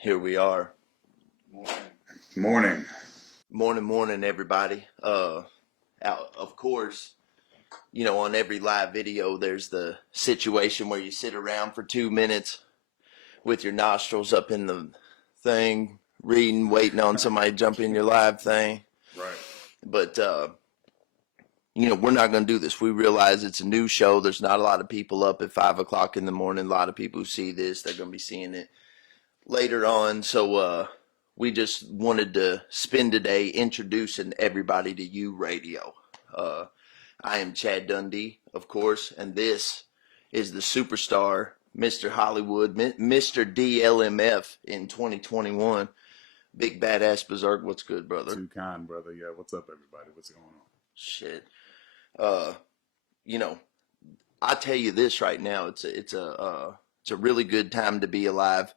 Here we are. Morning. Morning, everybody. Of course, on every live video, there's the situation where you sit around for 2 minutes with your nostrils up in the thing, reading, waiting on somebody to jump in your live thing. Right. But, we're not going to do this. We realize it's a new show. There's not a lot of people up at 5 o'clock in the morning. A lot of people who see this, they're going to be seeing it later on. So, we just wanted to spend today introducing everybody to you radio. I am Chad Dundee, of course, and this is the superstar, Mr. Hollywood, Mr. DLMF in 2021. Big Badass Berserk, what's good, brother? Too kind, brother. Yeah, what's up, everybody? What's going on? Shit. I tell you this right now, it's a really good time to be alive.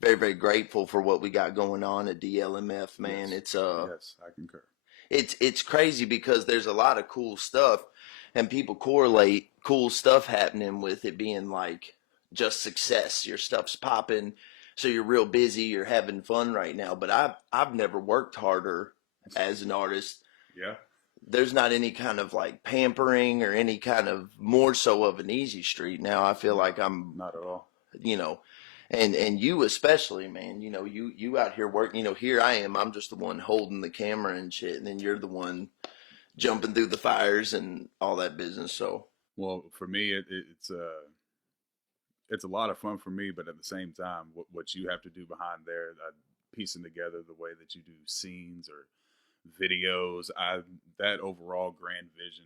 Very, very grateful for what we got going on at DLMF, man. Yes. Yes, I concur. It's crazy because there's a lot of cool stuff, and people correlate cool stuff happening with it being like just success. Your stuff's popping, so you're real busy, you're having fun right now. But I've never worked harder as an artist. Yeah. There's not any kind of like pampering or any kind of more so of an easy street now. I feel like I'm not at all. And you especially, man, you out here working, here I am, I'm just the one holding the camera and shit, and then you're the one jumping through the fires and all that business. So, well, for me, it's a lot of fun for me, but at the same time, what you have to do behind there, piecing together the way that you do scenes or videos, that overall grand vision,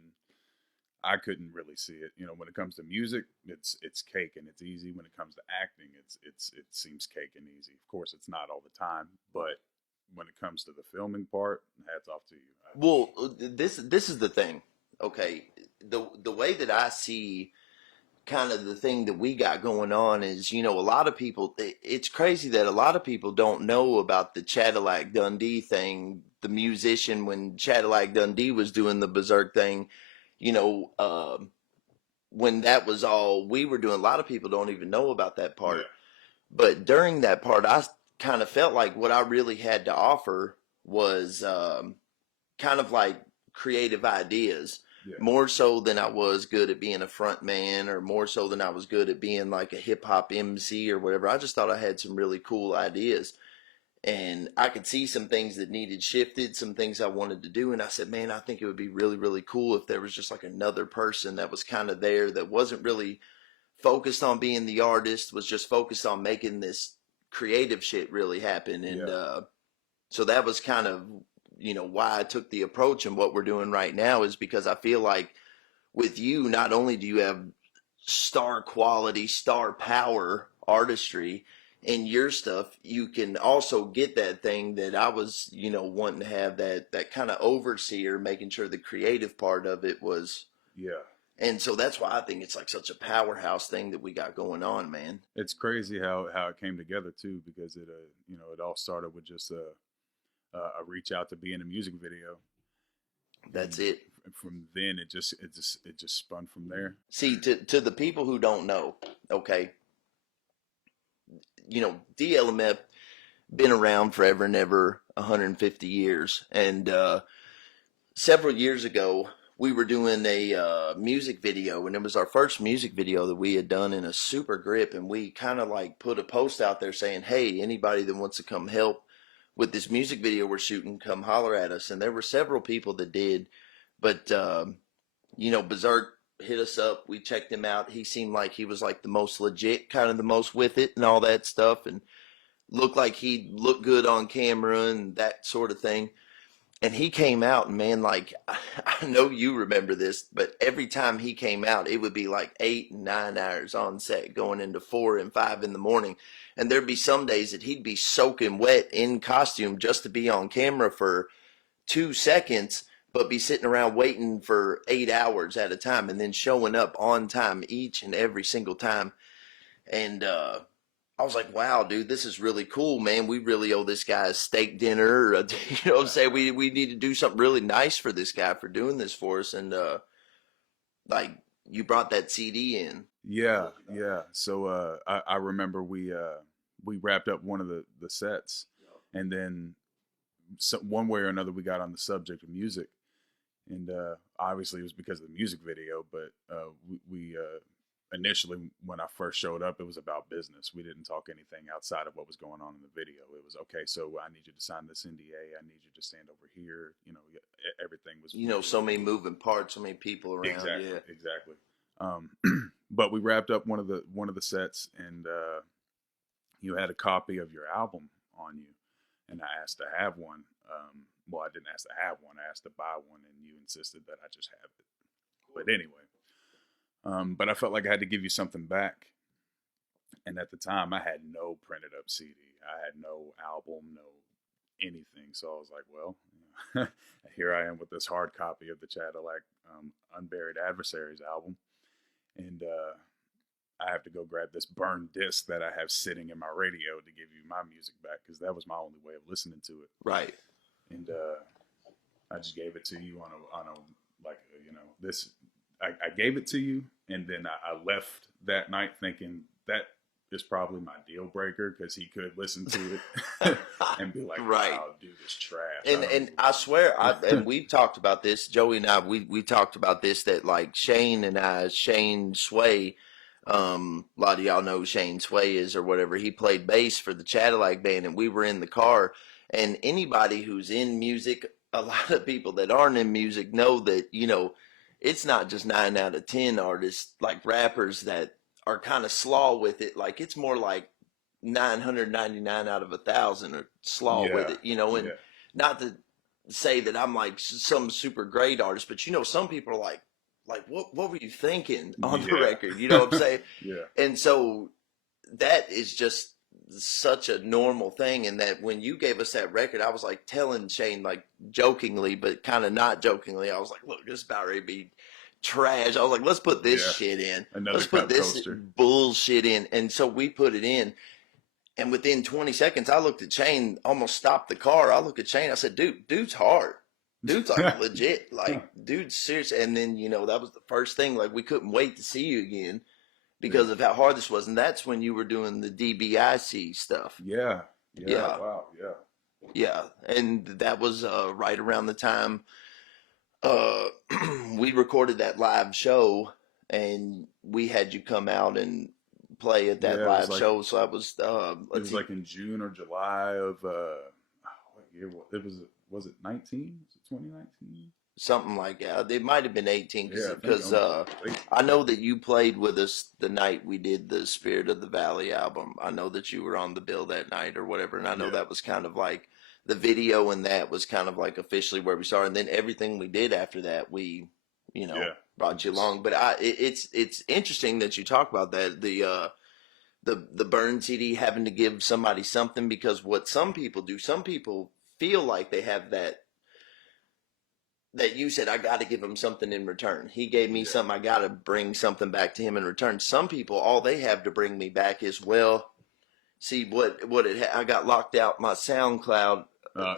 I couldn't really see it. When it comes to music, it's cake and it's easy. When it comes to acting, it seems cake and easy. Of course, it's not all the time, but when it comes to the filming part, hats off to you. Well, this is the thing. Okay, the way that I see kind of the thing that we got going on is, a lot of people, it's crazy that a lot of people don't know about the Cadillac Dundee thing, the musician when Cadillac Dundee was doing the Berserk thing. When that was all we were doing, a lot of people don't even know about that part. Yeah. But during that part, I kind of felt like what I really had to offer was kind of like creative ideas. Yeah. More so than I was good at being a front man, or more so than I was good at being like a hip hop MC or whatever. I just thought I had some really cool ideas. And I could see some things that needed shifted, some things I wanted to do. And I said, man, I think it would be really, really cool if there was just like another person that was kind of there that wasn't really focused on being the artist, was just focused on making this creative shit really happen. And so that was kind of, why I took the approach. And what we're doing right now is because I feel like with you, not only do you have star quality, star power artistry in your stuff, you can also get that thing that I was, wanting to have, that kind of overseer, making sure the creative part of it was. Yeah. And so that's why I think it's like such a powerhouse thing that we got going on, man. It's crazy how it came together too, because it all started with just a reach out to be in a music video. That's it. From then it just spun from there. See, to the people who don't know, okay, DLMF been around forever and ever, 150 years. And several years ago, we were doing a music video, and it was our first music video that we had done in a super grip. And we kind of like put a post out there saying, hey, anybody that wants to come help with this music video we're shooting, come holler at us. And there were several people that did, but Berserk hit us up. We checked him out. He seemed like he was like the most legit, kind of the most with it and all that stuff, and looked like he looked good on camera and that sort of thing. And he came out, and man, like, I know you remember this, but every time he came out, it would be like 8 and 9 hours on set, going into 4 and 5 in the morning. And there'd be some days that he'd be soaking wet in costume just to be on camera for 2 seconds, but be sitting around waiting for 8 hours at a time, and then showing up on time each and every single time. And I was like, wow, dude, this is really cool, man. We really owe this guy a steak dinner. You know what I'm saying? We need to do something really nice for this guy for doing this for us. And like, you brought that CD in. Yeah. So I remember we we wrapped up one of the sets, and then one way or another we got on the subject of music, and obviously it was because of the music video. But we initially, when I first showed up, it was about business. We didn't talk anything outside of what was going on in the video. It was, okay, so I need you to sign this NDA. I need you to stand over here. Everything was, so many moving parts, so many people around. exactly, Yeah. exactly. But we wrapped up one of the sets, and you had a copy of your album on you, and I asked to have one. Well, I didn't ask to have one. I asked to buy one, and you insisted that I just have it. But anyway, but I felt like I had to give you something back. And at the time, I had no printed up CD. I had no album, no anything. So I was like, well, here I am with this hard copy of the Cadillac Unburied Adversaries album. And I have to go grab this burned disc that I have sitting in my radio to give you my music back, because that was my only way of listening to it. Right. And I just gave it to you on a like, this. I gave it to you, and then I left that night thinking that is probably my deal breaker, because he could listen to it and be like, right, wow, dude, this trash. And I swear, and we've talked about this, Joey and I, we talked about this, that like Shane Sway, a lot of y'all know who Shane Sway is or whatever. He played bass for the Cadillac band, and we were in the car, and anybody who's in music, a lot of people that aren't in music know that, it's not just 9 out of 10 artists, like rappers, that are kind of slaw with it. Like, it's more like 999 out of 1,000 are slaw with it, and not to say that I'm like some super great artist, but some people are like what were you thinking on the record? You know what I'm saying? Yeah. And so that is just such a normal thing. And that when you gave us that record, I was like telling Shane, like jokingly, but kind of not jokingly, I was like, look, this is about ready to be trash. I was like, let's put this shit in. Let's put this bullshit in. And so we put it in. And within 20 seconds, I looked at Shane, almost stopped the car. I looked at Shane. I said, dude's hard. Dude's like legit. Like, dude's serious. And then, that was the first thing. Like, we couldn't wait to see you again because of how hard this was. And that's when you were doing the DBIC stuff. Yeah. Wow. Yeah. Yeah. And that was right around the time we recorded that live show, and we had you come out and play at that live show. So I was it was like in June or July of what year was it 19? Was it 2019? Something like that. It might have been 18, because I know that you played with us the night we did the Spirit of the Valley album. I know that you were on the bill that night or whatever, and I know that was kind of like the video, and that was kind of like officially where we started. And then everything we did after that, we brought you along. But it's interesting that you talk about that, the burn CD, having to give somebody something, because what some people do, some people feel like they have that you said, I got to give him something in return. He gave me something, I got to bring something back to him in return. Some people, all they have to bring me back is, well, see I got locked out my SoundCloud.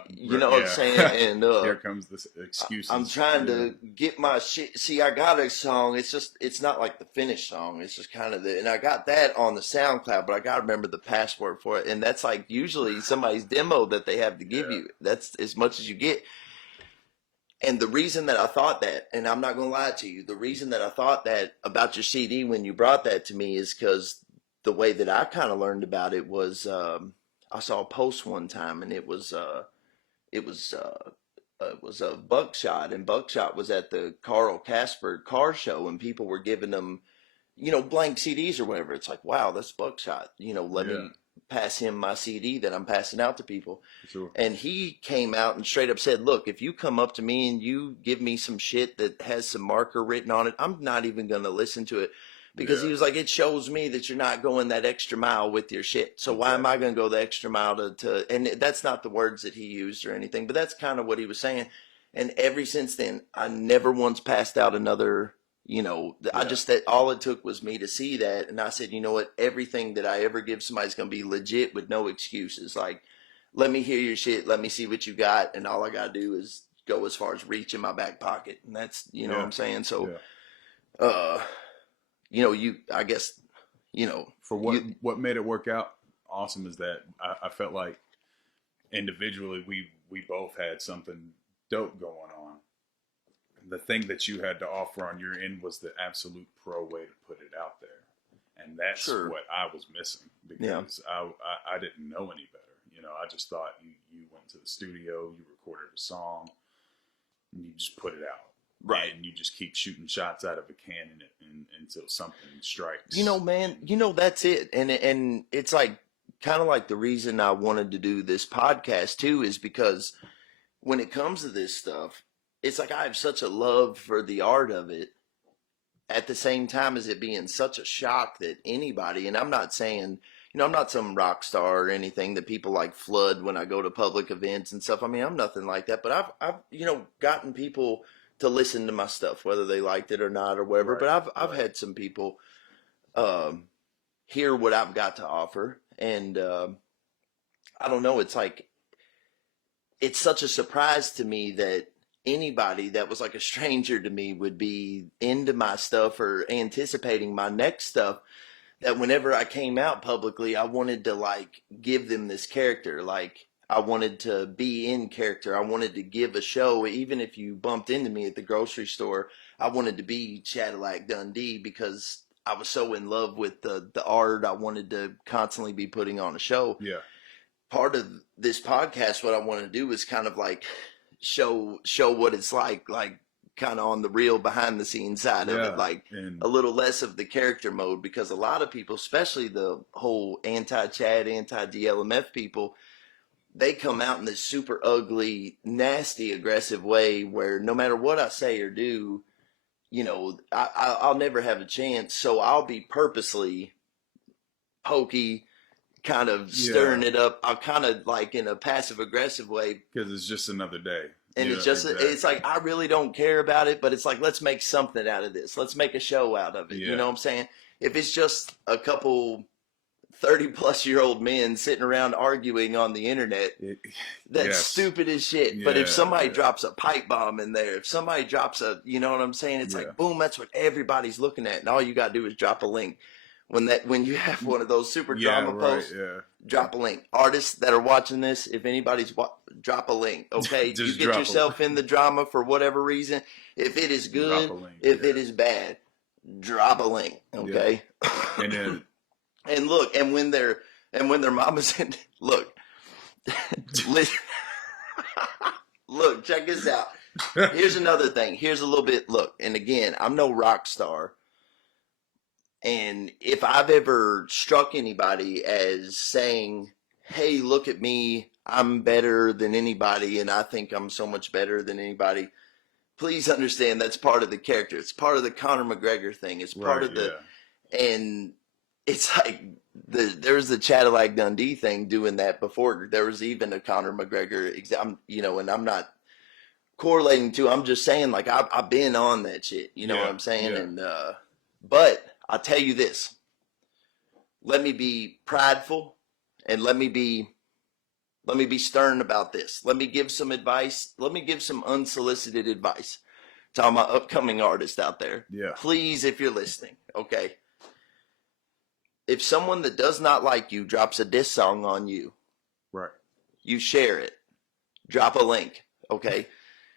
You know what I'm saying? And here comes the excuses. I'm trying to get my shit. See, I got a song. It's not like the finished song. It's just kind of and I got that on the SoundCloud, but I got to remember the password for it. And that's like usually somebody's demo that they have to give you. That's as much as you get. And the reason that I thought that, and I'm not going to lie to you, the reason that I thought that about your CD when you brought that to me is because the way that I kind of learned about it was, I saw a post one time, and it was Buckshot, and Buckshot was at the Carl Casper car show, and people were giving them, blank CDs or whatever. It's like, wow, that's Buckshot. Let me pass him my CD that I'm passing out to people. Sure. And he came out and straight up said, look, if you come up to me and you give me some shit that has some marker written on it, I'm not even going to listen to it. Because he was like, it shows me that you're not going that extra mile with your shit. So why am I going to go the extra mile to, and that's not the words that he used or anything, but that's kind of what he was saying. And ever since then, I never once passed out another, I just, that all it took was me to see that. And I said, you know what, everything that I ever give somebody's going to be legit with no excuses. Like, let me hear your shit. Let me see what you got. And all I got to do is go as far as reach in my back pocket. And that's, you know what I'm saying? So, I guess, for what made it work out awesome is that I felt like individually we both had something dope going on. The thing that you had to offer on your end was the absolute pro way to put it out there, and that's Sure. what I was missing because I didn't know any better. You know, I just thought you went to the studio, you recorded a song, and you just put it out. Right. And you just keep shooting shots out of a cannon until something strikes. You know, man, that's it. And it's like kind of like the reason I wanted to do this podcast too is because when it comes to this stuff, it's like I have such a love for the art of it at the same time as it being such a shock that anybody, and I'm not saying, I'm not some rock star or anything that people like flood when I go to public events and stuff. I mean, I'm nothing like that, but I've gotten people to listen to my stuff, whether they liked it or not or whatever. Right. But I've had some people hear what I've got to offer, and I don't know. It's like it's such a surprise to me that anybody that was like a stranger to me would be into my stuff or anticipating my next stuff. That whenever I came out publicly, I wanted to like give them this character, like. I wanted to be in character. I wanted to give a show. Even if you bumped into me at the grocery store, I wanted to be Cadillac Dundee because I was so in love with the art. I wanted to constantly be putting on a show. Yeah. Part of this podcast, what I want to do is kind of like show what it's like kind of on the real behind the scenes side of it, like a little less of the character mode, because a lot of people, especially the whole anti-Chad, anti-DLMF people, they come out in this super ugly, nasty, aggressive way where no matter what I say or do, I'll never have a chance. So I'll be purposely pokey, kind of stirring it up. I'll kind of like in a passive aggressive way. Because it's just another day. And it's just, it's like, I really don't care about it, but it's like, let's make something out of this. Let's make a show out of it. Yeah. You know what I'm saying? If it's just a couple 30-plus-year-old men sitting around arguing on the internet, that's stupid as shit. Yeah, but if somebody drops a pipe bomb in there, if somebody drops you know what I'm saying? It's like, boom, that's what everybody's looking at. And all you got to do is drop a link. When you have one of those super drama posts, drop a link. Artists that are watching this, if anybody's drop a link, okay? You get yourself in the drama for whatever reason. If it is good, if it is bad, drop a link, okay? Yeah. And then... And look, and when their mama's in, look, look, check this out. Here's another thing. Here's a little bit, look, and again, I'm no rock star. And if I've ever struck anybody as saying, hey, look at me, I'm better than anybody, and I think I'm so much better than anybody, please understand that's part of the character. It's part of the Conor McGregor thing. It's part of the, and it's like there was the Cadillac Dundee thing doing that before there was even a Conor McGregor exam, and I'm not correlating to, I'm just saying like I've been on that shit, you know what I'm saying? And but I'll tell you this, let me be prideful and let me be stern about this. Let me give some advice. Let me give some unsolicited advice to all my upcoming artists out there. Yeah. Please, if you're listening, okay? If someone that does not like you drops a diss song on you, right? You share it. Drop a link, okay?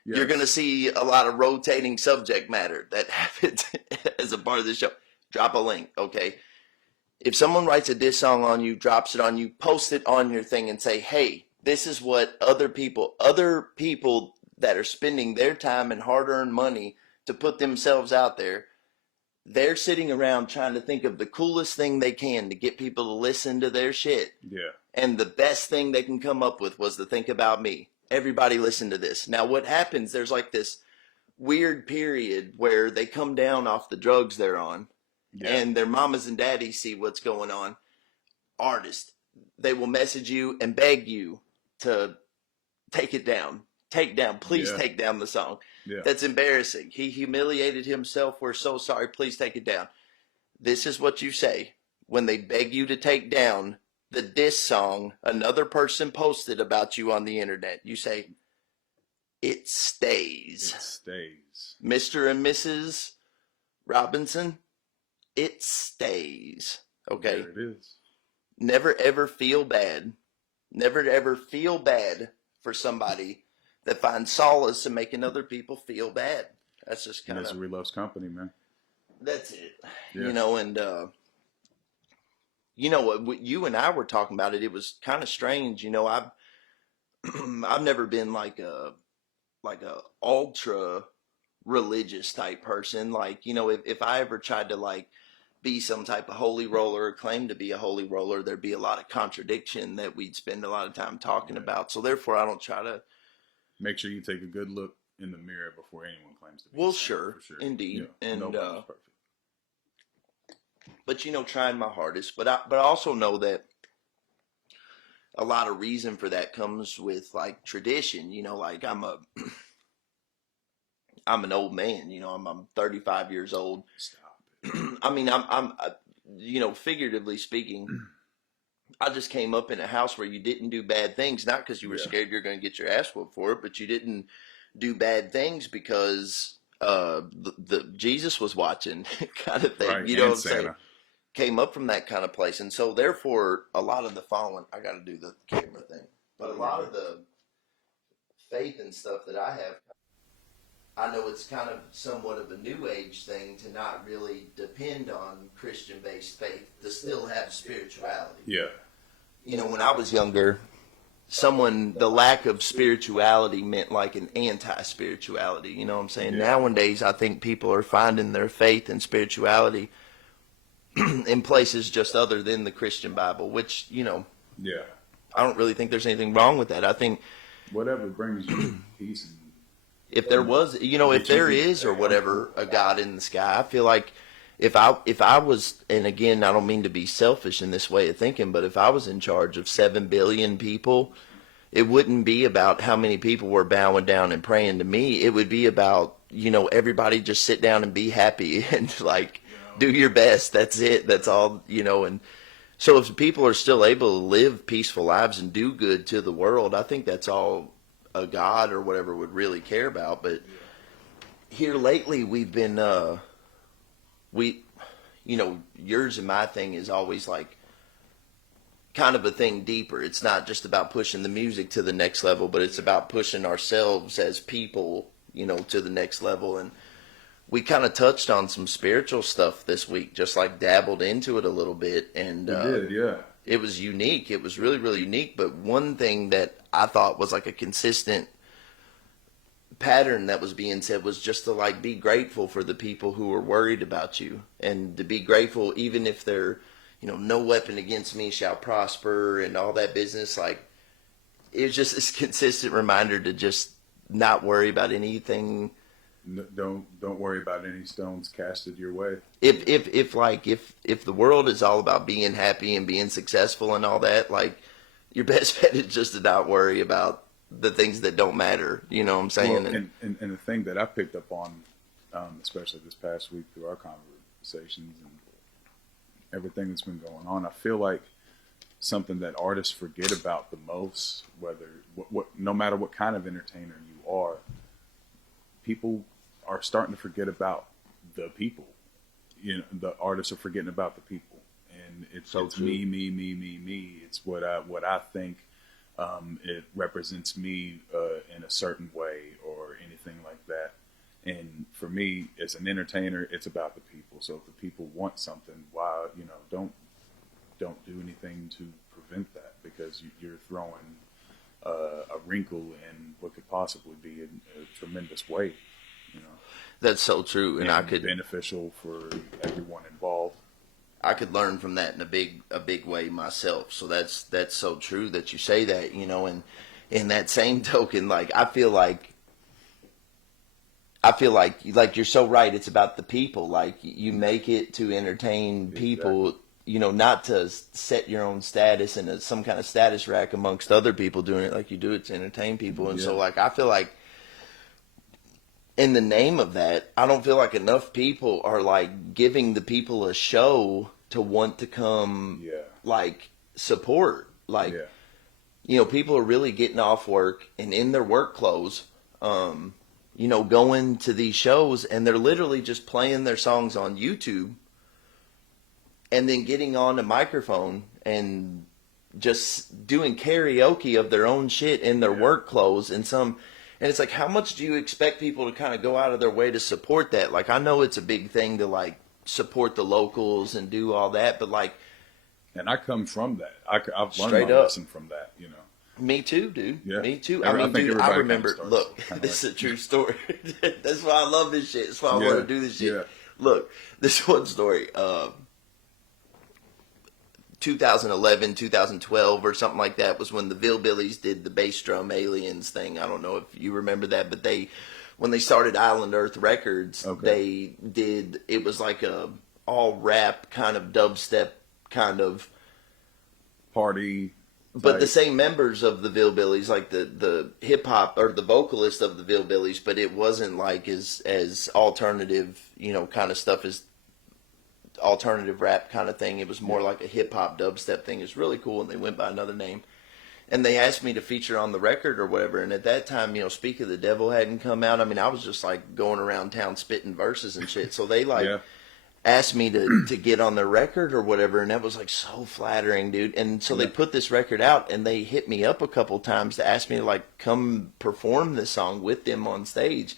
Yes. You're going to see a lot of rotating subject matter that happens as a part of the show. Drop a link, okay? If someone writes a diss song on you, drops it on you, post it on your thing and say, hey, this is what other people that are spending their time and hard-earned money to put themselves out there, they're sitting around trying to think of the coolest thing they can to get people to listen to their shit. Yeah. And the best thing they can come up with was to think about me. Everybody listen to this. Now what happens, there's like this weird period where they come down off the drugs they're on. Yeah. And their mamas and daddies see what's going on. Artists, they will message you and beg you to take it down. Take down. Please take down the song. Yeah. That's embarrassing. He humiliated himself. We're so sorry. Please take it down. This is what you say when they beg you to take down the diss song another person posted about you on the internet. You say, it stays. It stays. Mr. and Mrs. Robinson, it stays. Okay? There it is. Never ever feel bad. Never ever feel bad for somebody that finds solace in making other people feel bad. That's just kind of, Misery loves company, man. that's it. Yeah. And what you and I were talking about it. It was kind of strange. I've I've never been like a ultra religious type person. Like, if I ever tried to like be some type of holy roller or claim to be a holy roller, there'd be a lot of contradiction that we'd spend a lot of time talking Yeah. about. So therefore, I don't try to. Make sure you take a good look in the mirror before anyone claims to be Well, a saint, sure, for sure. indeed, Yeah, and nobody's perfect. but trying my hardest. But I also know that a lot of reason for that comes with like tradition. Like I'm an old man. I'm 35 years old. Stop I mean, figuratively speaking, I just came up in a house where you didn't do bad things, not because you it. were Yeah. scared you're going to get your ass whooped for it, but you didn't do bad things because the Jesus was watching, kind of thing. Right. You know And what I'm saying? Santa. Came up from that kind of place, and so therefore, a lot of the following, I got to do the camera thing, but a lot of the faith and stuff that I have, I know it's kind of somewhat of a new age thing to not really depend on Christian based faith to still have spirituality. Yeah. When I was younger, the lack of spirituality meant like an anti-spirituality. You know what I'm saying? Yeah. Nowadays, I think people are finding their faith and spirituality in places just other than the Christian Bible, which, Yeah. I don't really think there's anything wrong with that. I think Whatever brings you peace and if there was, if there is or whatever a God in the sky, I feel like if I was, and again, I don't mean to be selfish in this way of thinking, but if I was in charge of 7 billion people, it wouldn't be about how many people were bowing down and praying to me. It would be about, everybody just sit down and be happy and like do your best. That's it. That's all, and so if people are still able to live peaceful lives and do good to the world, I think that's all a God or whatever would really care about. But here lately we've been we yours and my thing is always like kind of a thing deeper. It's not just about pushing the music to the next level, but it's about pushing ourselves as people, to the next level. And we kind of touched on some spiritual stuff this week, just like dabbled into it a little bit. And we did, yeah. it was unique. It was really, really unique. But one thing that I thought was like a consistent pattern that was being said was just to like be grateful for the people who are worried about you, and to be grateful even if they're, no weapon against me shall prosper and all that business. Like, it was just this consistent reminder to just not worry about anything. Don't worry about any stones casted your way. If the world is all about being happy and being successful and all that, like, your best bet is just to not worry about the things that don't matter. You know what I'm saying? Well, and the thing that I picked up on, especially this past week through our conversations and everything that's been going on, I feel like something that artists forget about the most, whether no matter what kind of entertainer you are, people are starting to forget about the people. The artists are forgetting about the people, and it's me. It's what I think. It represents me in a certain way or anything like that. And for me, as an entertainer, it's about the people. So if the people want something, why, don't do anything to prevent that, because you're throwing a wrinkle in what could possibly be a tremendous weight. That's so true, and I could beneficial for everyone involved. I could learn from that in a big way myself. So that's so true that you say that, and in that same token, like I feel like you're so right. It's about the people. Like, you make it to entertain people, not to set your own status in some kind of status rack amongst other people doing it like you do it to entertain people. And so like I feel like in the name of that, I don't feel like enough people are like giving the people a show to want to come like support. Like, people are really getting off work and in their work clothes, going to these shows, and they're literally just playing their songs on YouTube and then getting on a microphone and just doing karaoke of their own shit in their work clothes and it's like, how much do you expect people to kind of go out of their way to support that? Like, I know it's a big thing to like support the locals and do all that, but like, and I come from that. I've learned straight my up. lesson from that, you know. Me too, dude. Yeah. Me too. I I mean, think dude, I everybody remember. kinda starts Look, kinda this like is a true story. That's why I love this shit. That's why I Yeah. want to do this shit. Yeah. Look, this one story. 2011, 2012, or something like that was when the Hillbillies did the bass drum aliens thing. I don't know if you remember that, but when they started Island Earth Records, they did. It was like a all rap kind of dubstep kind of Party. but the same members of the Hillbillies, like the hip hop or the vocalist of the Hillbillies, but it wasn't like as alternative, you know, kind of stuff as alternative rap kind of thing. It was more like a hip hop dubstep thing. It's really cool, and they went by another name. And they asked me to feature on the record or whatever. And at that time, you know, Speak of the Devil hadn't come out. I mean, I was just like going around town spitting verses and shit. So they like asked me to get on their record or whatever, and that was like so flattering, dude. And so they put this record out, and they hit me up a couple times to ask me to like come perform this song with them on stage.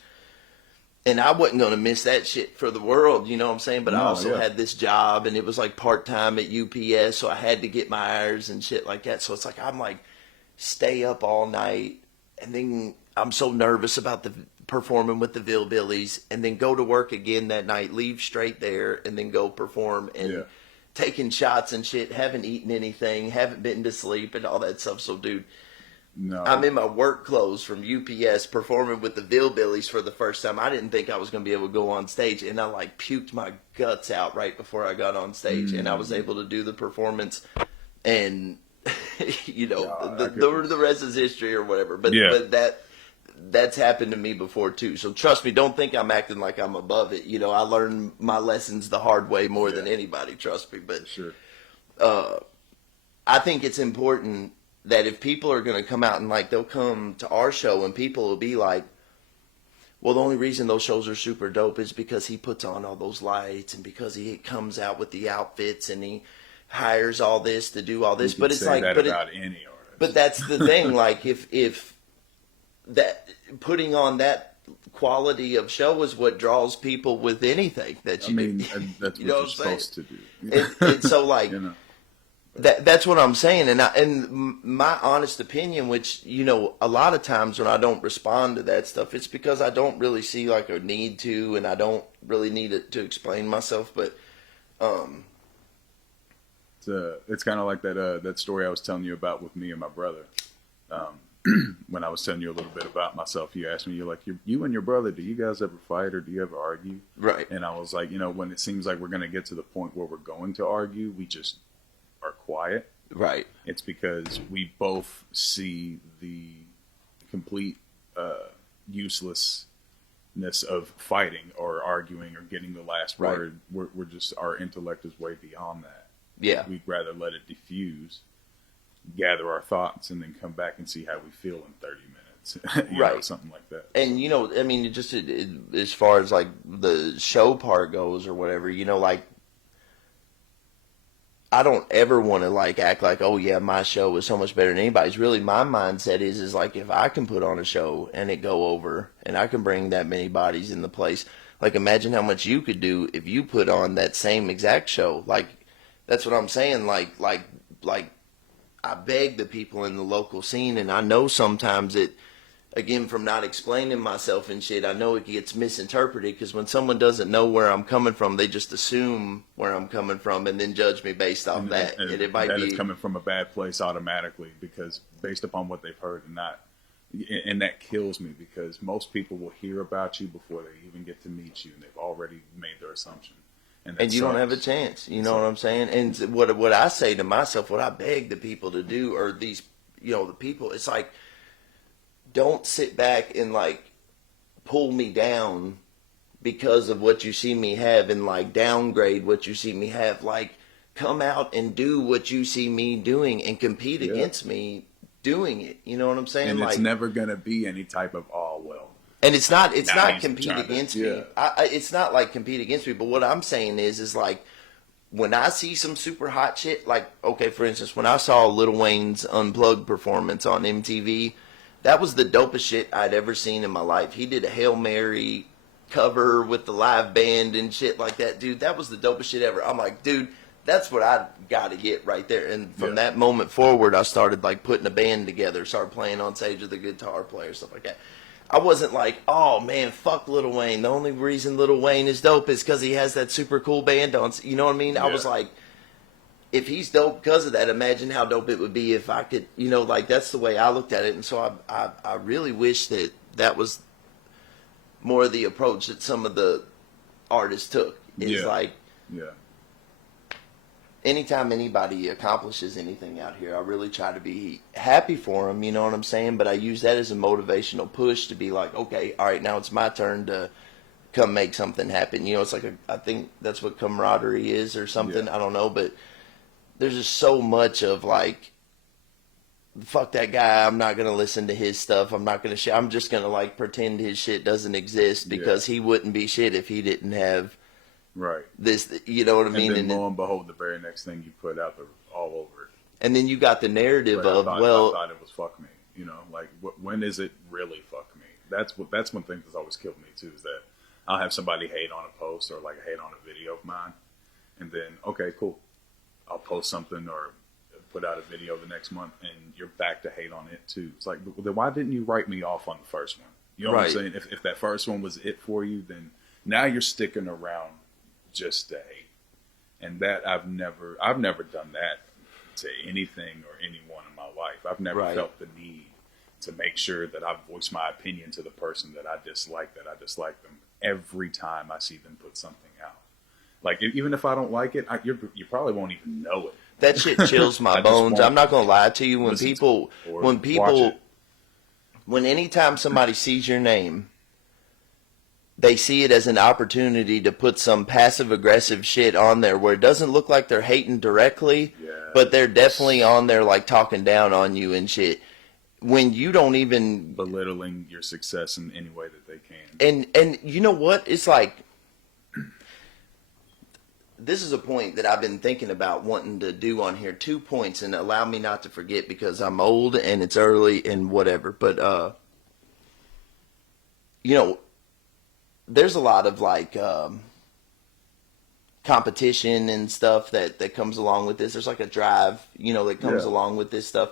And I wasn't going to miss that shit for the world, you know what I'm saying? But I also had this job, and it was like part-time at UPS, so I had to get my hours and shit like that. So it's like I'm like, stay up all night, and then I'm so nervous about the performing with the Hillbillies, and then go to work again that night, leave straight there, and then go perform, and taking shots and shit, haven't eaten anything, haven't been to sleep, and all that stuff. So, dude, I'm in my work clothes from UPS performing with the Hillbillies for the first time. I didn't think I was going to be able to go on stage, and I like puked my guts out right before I got on stage, and I was able to do the performance, and you know, the rest is history or whatever. But that's happened to me before too. So trust me, don't think I'm acting like I'm above it. You know, I learned my lessons the hard way more than anybody. Trust me. But I think it's important that if people are going to come out and like they'll come to our show and people will be like, well, the only reason those shows are super dope is because he puts on all those lights and because he comes out with the outfits and he hires all this to do all this. But it's like, but that's the thing. Like if that putting on that quality of show is what draws people with anything that you do. That's what you're supposed to do. And so like, you know. That's what I'm saying, and my honest opinion, which, you know, a lot of times when I don't respond to that stuff, it's because I don't really see like a need to, and I don't really need it to explain myself. But it's kind of like that story I was telling you about with me and my brother. When I was telling you a little bit about myself, you asked me, you're like, you and your brother, do you guys ever fight or do you ever argue? Right. And I was like, you know, when it seems like we're going to get to the point where we're going to argue, we just are quiet. Right. It's because we both see the complete uselessness of fighting or arguing or getting the last word. We're just, our intellect is way beyond that. Yeah. We'd rather let it diffuse, gather our thoughts, and then come back and see how we feel in 30 minutes. you know, something like that. And, you know, I mean, just as far as like the show part goes or whatever, you know, like, I don't ever want to like act like, oh yeah, my show is so much better than anybody's. Really, my mindset is like, if I can put on a show and it go over and I can bring that many bodies in the place, like imagine how much you could do if you put on that same exact show. Like, that's what I'm saying. Like I beg the people in the local scene, and I know sometimes it, again, from not explaining myself and shit, I know it gets misinterpreted because when someone doesn't know where I'm coming from, they just assume where I'm coming from and then judge me based off that. And it might be it's coming from a bad place automatically because based upon what they've heard and that kills me because most people will hear about you before they even get to meet you, and they've already made their assumption. And you don't have a chance. You know what I'm saying? And what I say to myself, what I beg the people to do, or these, you know, the people, it's like, don't sit back and like pull me down because of what you see me have and like downgrade what you see me have. Like, come out and do what you see me doing and compete against me doing it. You know what I'm saying? And like, it's never going to be any type of, oh, well. And it's not compete against me. It's not like compete against me. But what I'm saying is like, when I see some super hot shit, like, okay, for instance, when I saw Lil Wayne's Unplugged performance on MTV, that was the dopest shit I'd ever seen in my life. He did a Hail Mary cover with the live band and shit like that. Dude, that was the dopest shit ever. I'm like, dude, that's what I got to get right there. And from that moment forward, I started, like, putting a band together, started playing on stage with a guitar player, stuff like that. I wasn't like, oh, man, fuck Lil Wayne. The only reason Lil Wayne is dope is because he has that super cool band on. You know what I mean? Yeah. I was like, if he's dope because of that, imagine how dope it would be if I could, you know, like, that's the way I looked at it. And so I really wish that that was more of the approach that some of the artists took. It's like, anytime anybody accomplishes anything out here, I really try to be happy for them, you know what I'm saying? But I use that as a motivational push to be like, okay, all right, now it's my turn to come make something happen. You know, it's like, I think that's what camaraderie is or something. I don't know, but there's just so much of like, fuck that guy, I'm not going to listen to his stuff. I'm not going to I'm just going to like pretend his shit doesn't exist because he wouldn't be shit if he didn't have this, you know what I mean? And then lo and behold, the very next thing you put out, they're all over it. And then you got the narrative of, I thought it was fuck me. You know, like, when is it really fuck me? That's one thing that's always killed me, too, is that I'll have somebody hate on a post or, like, hate on a video of mine. And then, okay, cool. I'll post something or put out a video the next month, and you're back to hate on it, too. It's like, then why didn't you write me off on the first one? You know what I'm saying? If that first one was it for you, then now you're sticking around just to hate. And that I've never done that to anything or anyone in my life. I've never felt the need to make sure that I voice my opinion to the person that I dislike them every time I see them put something out. Like, even if I don't like it, you probably won't even know it. That shit chills my bones. I'm not gonna lie to you. When anytime somebody sees your name, they see it as an opportunity to put some passive-aggressive shit on there where it doesn't look like they're hating directly, but they're definitely on there, like, talking down on you and shit. When you don't even... belittling your success in any way that they can. And you know what? It's like... This is a point that I've been thinking about wanting to do on here. 2 points, and allow me not to forget because I'm old and it's early and whatever. But, you know... There's a lot of, like, competition and stuff that comes along with this. There's, like, a drive, you know, that comes along with this stuff.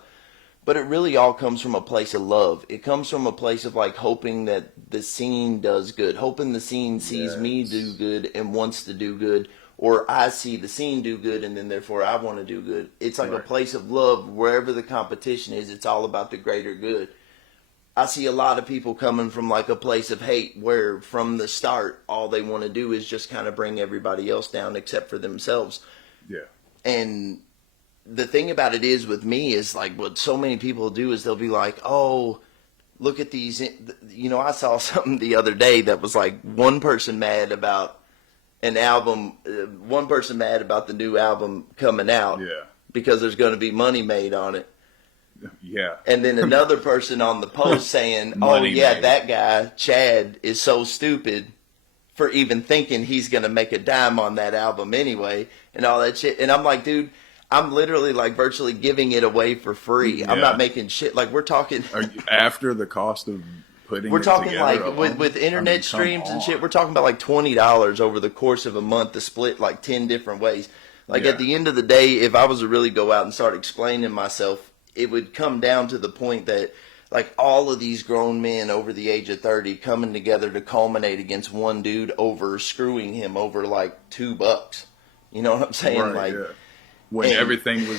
But it really all comes from a place of love. It comes from a place of, like, hoping that the scene does good. Hoping the scene sees me do good and wants to do good. Or I see the scene do good and then, therefore, I want to do good. It's like a place of love. Wherever the competition is, it's all about the greater good. I see a lot of people coming from like a place of hate where from the start, all they want to do is just kind of bring everybody else down except for themselves. Yeah. And the thing about it is with me is like what so many people do is they'll be like, oh, look at these. You know, I saw something the other day that was like one person mad about an album, one person mad about the new album coming out because there's going to be money made on it. Yeah. And then another person on the post saying, oh, yeah, that guy, Chad, is so stupid for even thinking he's going to make a dime on that album anyway and all that shit. And I'm like, dude, I'm literally like virtually giving it away for free. Yeah. I'm not making shit. Like, we're talking... after the cost of putting we're talking like with internet streams and shit, we're talking about like $20 over the course of a month to split like 10 different ways. Like at the end of the day, if I was to really go out and start explaining myself, it would come down to the point that, like, all of these grown men over the age of 30 coming together to culminate against one dude over screwing him over, like, $2. You know what I'm saying? When everything was,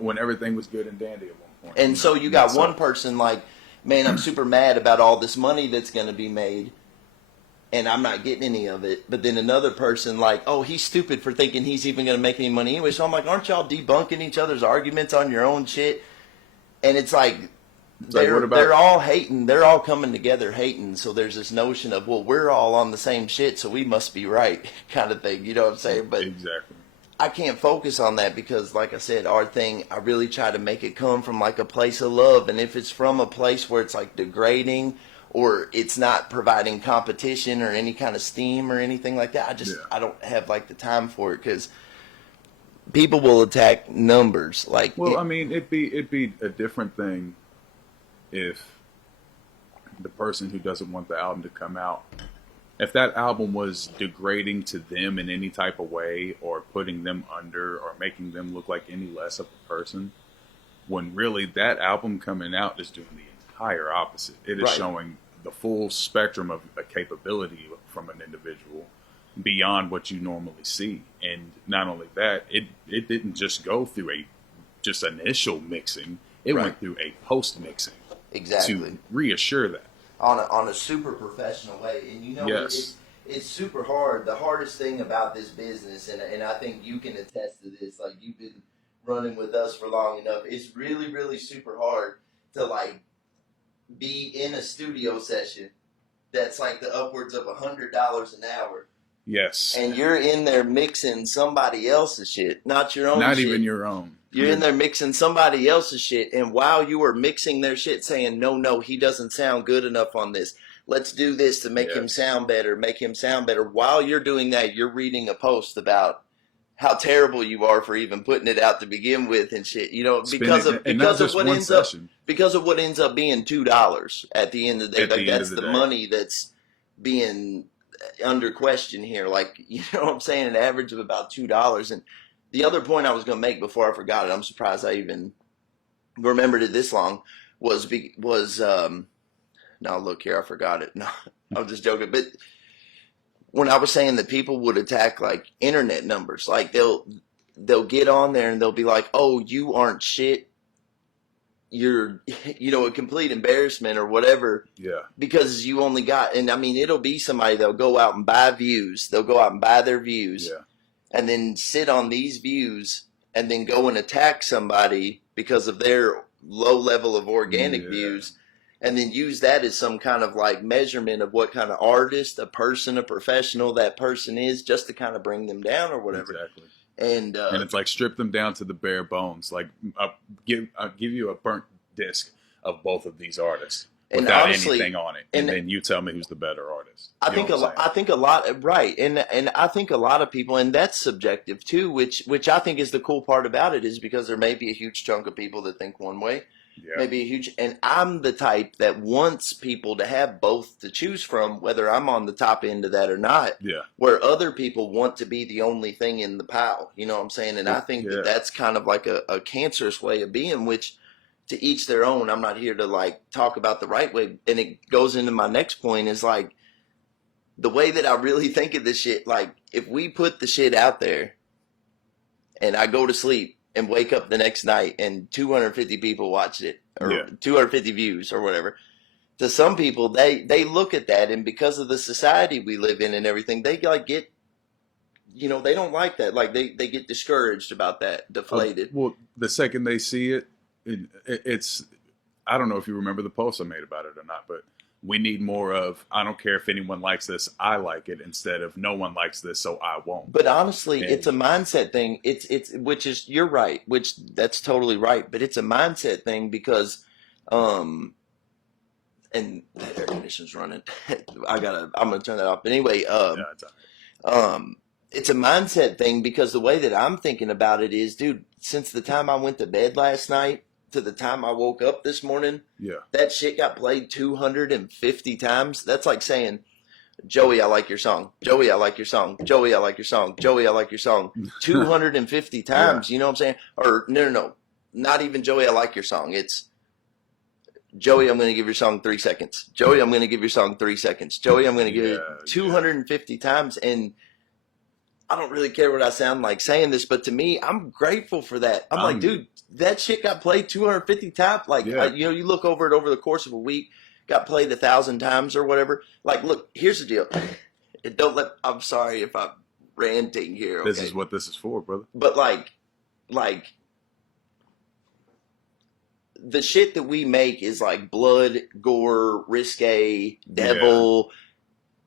when everything was good and dandy at one point. And so you got one person like, man, I'm super mad about all this money that's going to be made, and I'm not getting any of it. But then another person like, oh, he's stupid for thinking he's even going to make any money anyway. So I'm like, aren't y'all debunking each other's arguments on your own shit? And it's like, they're all hating. They're all coming together hating. So there's this notion of, well, we're all on the same shit, so we must be right kind of thing. You know what I'm saying? But exactly. I can't focus on that because, like I said, our thing, I really try to make it come from like a place of love. And if it's from a place where it's like degrading or it's not providing competition or any kind of steam or anything like that, I don't have like the time for it because people will attack numbers. Like, Well, I mean, it'd be a different thing if the person who doesn't want the album to come out, if that album was degrading to them in any type of way, or putting them under, or making them look like any less of a person, when really that album coming out is doing the entire opposite. It is showing the full spectrum of a capability from an individual beyond what you normally see. And not only that, it didn't just go through a just initial mixing. It went through a post mixing. Exactly. To reassure that. On a super professional way. And you know, it's super hard. The hardest thing about this business, and I think you can attest to this, like, you've been running with us for long enough, it's really, really super hard to, like, be in a studio session that's like the upwards of $100 an hour. Yes. And you're in there mixing somebody else's shit, not your own shit. Not even your own. You're in there mixing somebody else's shit, and while you are mixing their shit, saying, no, he doesn't sound good enough on this. Let's do this to make him sound better, While you're doing that, you're reading a post about how terrible you are for even putting it out to begin with and shit. You know, because of what ends up being $2 at the end of the day. Like, that's the money that's being under question here. Like, you know what I'm saying? An average of about $2. And the other point I was going to make before I forgot it, I'm surprised I even remembered it this long, was now look here, I forgot it. No, I'm just joking. But when I was saying that people would attack, like, internet numbers, like, they'll get on there and they'll be like, oh, you aren't shit. You're, you know, a complete embarrassment or whatever. Yeah. Because you only got, and I mean, it'll be somebody that'll go out and buy views. They'll go out and buy their views. Yeah. And then sit on these views and then go and attack somebody because of their low level of organic views, and then use that as some kind of, like, measurement of what kind of artist, a person, a professional that person is, just to kind of bring them down or whatever. Exactly. And it's like, strip them down to the bare bones. Like, I'll give you a burnt disc of both of these artists without anything on it, and then you tell me who's the better artist. I think a lot, right? And I think a lot of people, and that's subjective too, which I think is the cool part about it, is because there may be a huge chunk of people that think one way, maybe a huge, and I'm the type that wants people to have both to choose from, whether I'm on the top end of that or not. Yeah. Where other people want to be the only thing in the pile, you know what I'm saying? And I think that that's kind of like a cancerous way of being, which, to each their own. I'm not here to, like, talk about the right way. And it goes into my next point, is, like, the way that I really think of this shit. Like, if we put the shit out there and I go to sleep and wake up the next night and 250 people watched it, or 250 views or whatever, to some people, they look at that, and because of the society we live in and everything, they, like, get, you know, they don't like that. Like, they get discouraged about that, deflated. Well, the second they see it, it's, I don't know if you remember the post I made about it or not, but we need more of, I don't care if anyone likes this, I like it, instead of no one likes this, so I won't. But honestly, it's a mindset thing. It's which is, you're right, which that's totally right. But it's a mindset thing because, and that air conditioner's running. I'm gonna turn that off. But anyway, it's a mindset thing because the way that I'm thinking about it is, dude, since the time I went to bed last night to the time I woke up this morning, that shit got played 250 times. That's like saying, Joey, I like your song. Joey, I like your song. Joey, I like your song. Joey, I like your song. 250 times, you know what I'm saying? Or no, not even Joey, I like your song. It's Joey, I'm going to give your song 3 seconds. Joey, I'm going to give your song 3 seconds. Joey, I'm going to give it 250 times. And I don't really care what I sound like saying this, but to me, I'm grateful for that. I'm like, dude, that shit got played 250 times. Like, you know, you look over it over the course of a week, got played 1,000 times or whatever. Like, look, here's the deal. I'm sorry if I'm ranting here. Okay? This is what this is for, brother. But like the shit that we make is like blood, gore, risque, devil,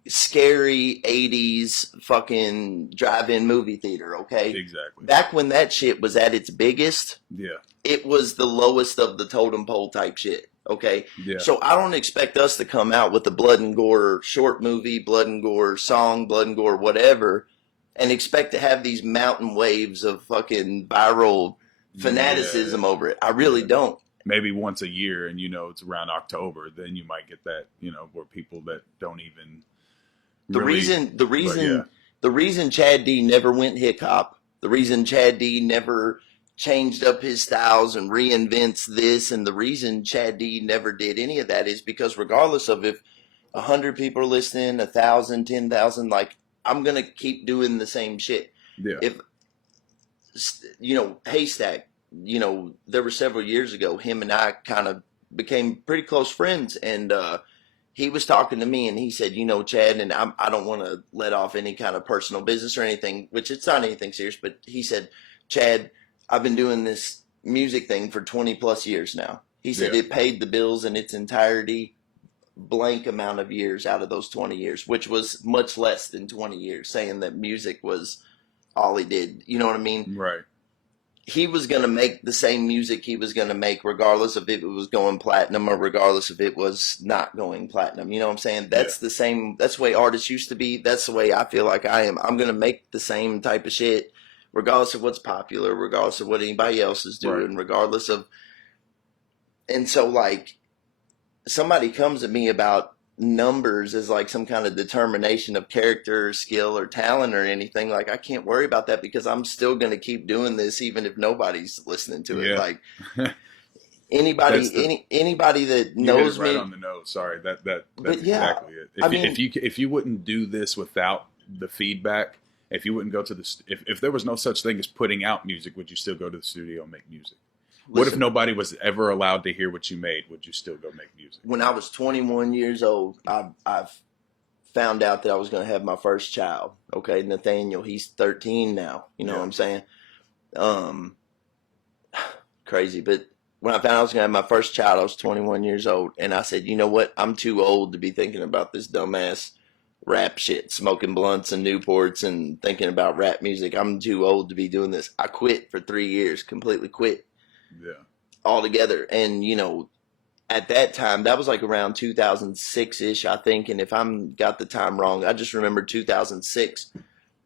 scary 80s fucking drive-in movie theater, okay? Exactly. Back when that shit was at its biggest, it was the lowest of the totem pole type shit, okay? Yeah. So I don't expect us to come out with a blood and gore short movie, blood and gore song, blood and gore whatever, and expect to have these mountain waves of fucking viral fanaticism over it. I really don't. Maybe once a year, and it's around October, then you might get that, where people that don't even the reason Chad D never went hip hop, the reason Chad D never changed up his styles and reinvents this, and the reason Chad D never did any of that is because regardless of if 100 people are listening, 1,000, 10,000, like, I'm gonna keep doing the same shit. Yeah. If Haystack, there were several years ago, him and I kind of became pretty close friends, and he was talking to me, and he said, Chad, and I don't want to let off any kind of personal business or anything, which it's not anything serious, but he said, Chad, I've been doing this music thing for 20 plus years now. He said it paid the bills in its entirety, blank amount of years out of those 20 years, which was much less than 20 years, saying that music was all he did. You know what I mean? Right. He was going to make the same music he was going to make regardless of if it was going platinum or regardless if it was not going platinum. You know what I'm saying? That's the same. That's the way artists used to be. That's the way I feel like I am. I'm going to make the same type of shit regardless of what's popular, regardless of what anybody else is doing, regardless of. And so, like, somebody comes at me about numbers as like some kind of determination of character or skill or talent or anything. Like, I can't worry about that because I'm still going to keep doing this even if nobody's listening to it. Like, anybody that knows me on the nose. Sorry, that's exactly it. If you wouldn't do this without the feedback, if you wouldn't go to if there was no such thing as putting out music, would you still go to the studio and make music? Listen, what if nobody was ever allowed to hear what you made? Would you still go make music? When I was 21 years old, I found out that I was going to have my first child. Okay, Nathaniel, he's 13 now. You know what I'm saying? Crazy. But when I found out I was going to have my first child, I was 21 years old. And I said, you know what? I'm too old to be thinking about this dumbass rap shit, smoking blunts and Newports and thinking about rap music. I'm too old to be doing this. I quit for 3 years, completely quit. Yeah. Altogether. And, at that time, that was like around 2006-ish, I think. And if I'm got the time wrong, I just remember 2006,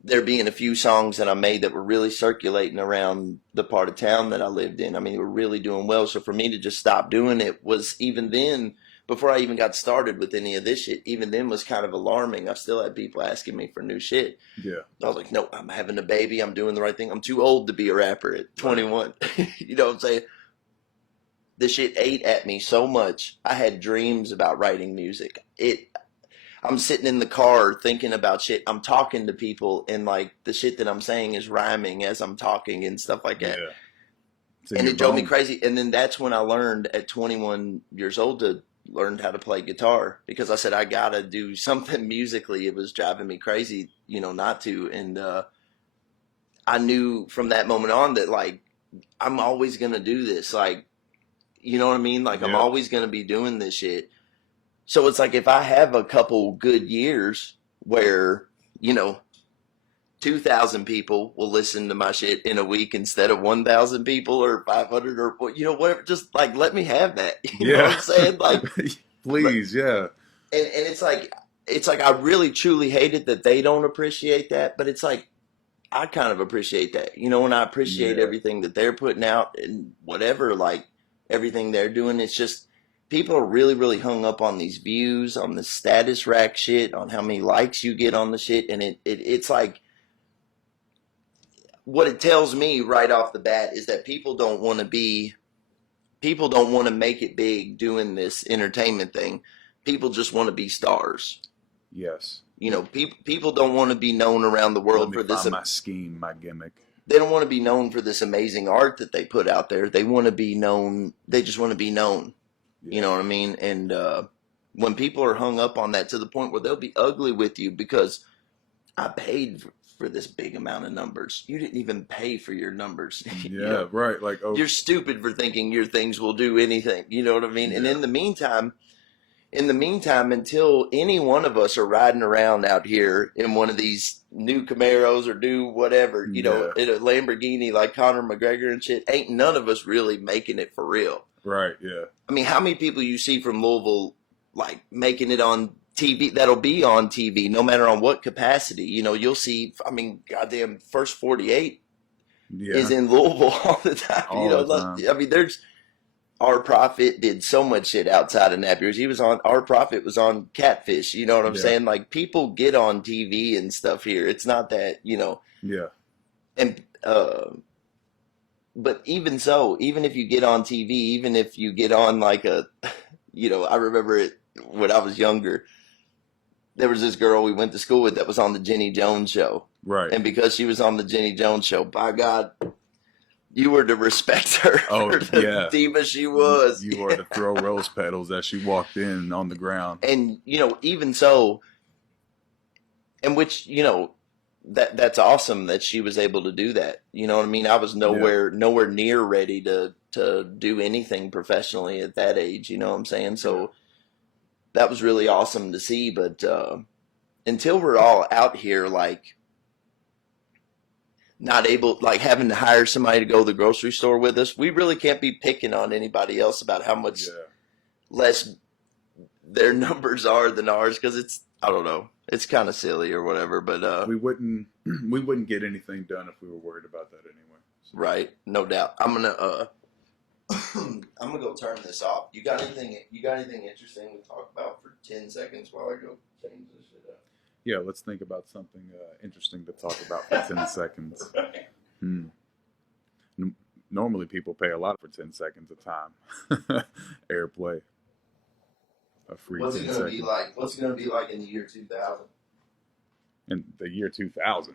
there being a few songs that I made that were really circulating around the part of town that I lived in. I mean, they were really doing well. So for me to just stop doing it was, even then, before I even got started with any of this shit, even then was kind of alarming. I still had people asking me for new shit. Yeah. I was like, no, I'm having a baby. I'm doing the right thing. I'm too old to be a rapper at 21. You know what I'm saying? This shit ate at me so much. I had dreams about writing music. I'm sitting in the car thinking about shit. I'm talking to people, and like the shit that I'm saying is rhyming as I'm talking and stuff like that. Yeah. And it drove me crazy. And then that's when I learned at 21 years old to learn how to play guitar, because I said, I gotta do something musically. It was driving me crazy, not to. And I knew from that moment on that, like, I'm always gonna do this. Like, you know what I mean? Like, I'm always gonna be doing this shit. So it's like, if I have a couple good years where, 2,000 people will listen to my shit in a week instead of 1,000 people or 500 or, whatever, just like, let me have that. You know what I'm saying? Like, please. Yeah. And it's like, I really truly hate it that they don't appreciate that, but it's like, I kind of appreciate that, and I appreciate everything that they're putting out and whatever, like, everything they're doing. It's just, people are really, really hung up on these views, on the status rack shit, on how many likes you get on the shit. And it's like, what it tells me right off the bat is that people don't want to make it big doing this entertainment thing. People just want to be stars. Yes. People don't want to be known around the world for this. My scheme, my gimmick. They don't want to be known for this amazing art that they put out there. They want to be known. They just want to be known. Yeah. You know what I mean? And when people are hung up on that to the point where they'll be ugly with you because I paid for this big amount of numbers. You didn't even pay for your numbers. Yeah, right. Like, you're stupid for thinking your things will do anything. You know what I mean? Yeah. And in the meantime, until any one of us are riding around out here in one of these new Camaros or new whatever, in a Lamborghini like Conor McGregor and shit, ain't none of us really making it for real. Right, yeah. I mean, how many people you see from Louisville, like, making it on TV that'll be on TV, no matter on what capacity. You know, you'll see. I mean, goddamn, First 48 is Yeah, in Louisville all the time. You all know, the time. I mean, there's Our Prophet did so much shit outside of Napiers. He was on Our Prophet was on Catfish. You know what I'm Yeah, saying? Like people get on TV and stuff here. It's not that yeah, and but even so, even if you get on TV, even if you get on like a, I remember it when I was younger. There was this girl we went to school with that was on the Jenny Jones show, right. and because she was on the Jenny Jones show, by God, you were to respect her Oh for the yeah, diva she was. you are to throw rose petals as she walked in on the ground. And even so, and which that's awesome that she was able to do that. You know what I mean? I was Yeah, nowhere near ready to do anything professionally at that age. You know what I'm saying? yeah, So that was really awesome to see. But until we're all out here, like not able, like having to hire somebody to go to the grocery store with us, we really can't be picking on anybody else about how much yeah. less their numbers are than ours, because I don't know, it's kind of silly or whatever. But We wouldn't we wouldn't get anything done if we were worried about that anyway. So. right, no doubt. I'm gonna I'm gonna go turn this off. You got anything interesting to talk about for 10 seconds while I go change this shit up? Yeah, let's think about something interesting to talk about for 10 seconds. Hmm. Normally, people pay a lot for 10 seconds of time. Airplay. A free What's 10 it gonna seconds. be like? What's it gonna be like in the year 2000? In the year 2000.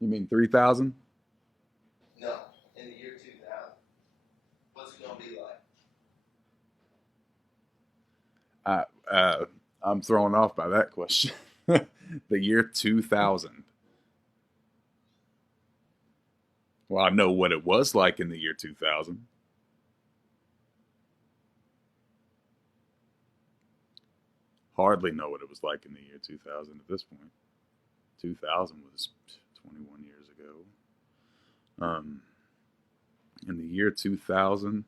You mean 3000? No, in the year 2000. What's it gonna be like? I'm thrown off by that question. The year 2000. Well, I know what it was like in the year 2000. Hardly know what it was like in the year 2000 at this point. 2000 was 21 years ago. In the year 2000,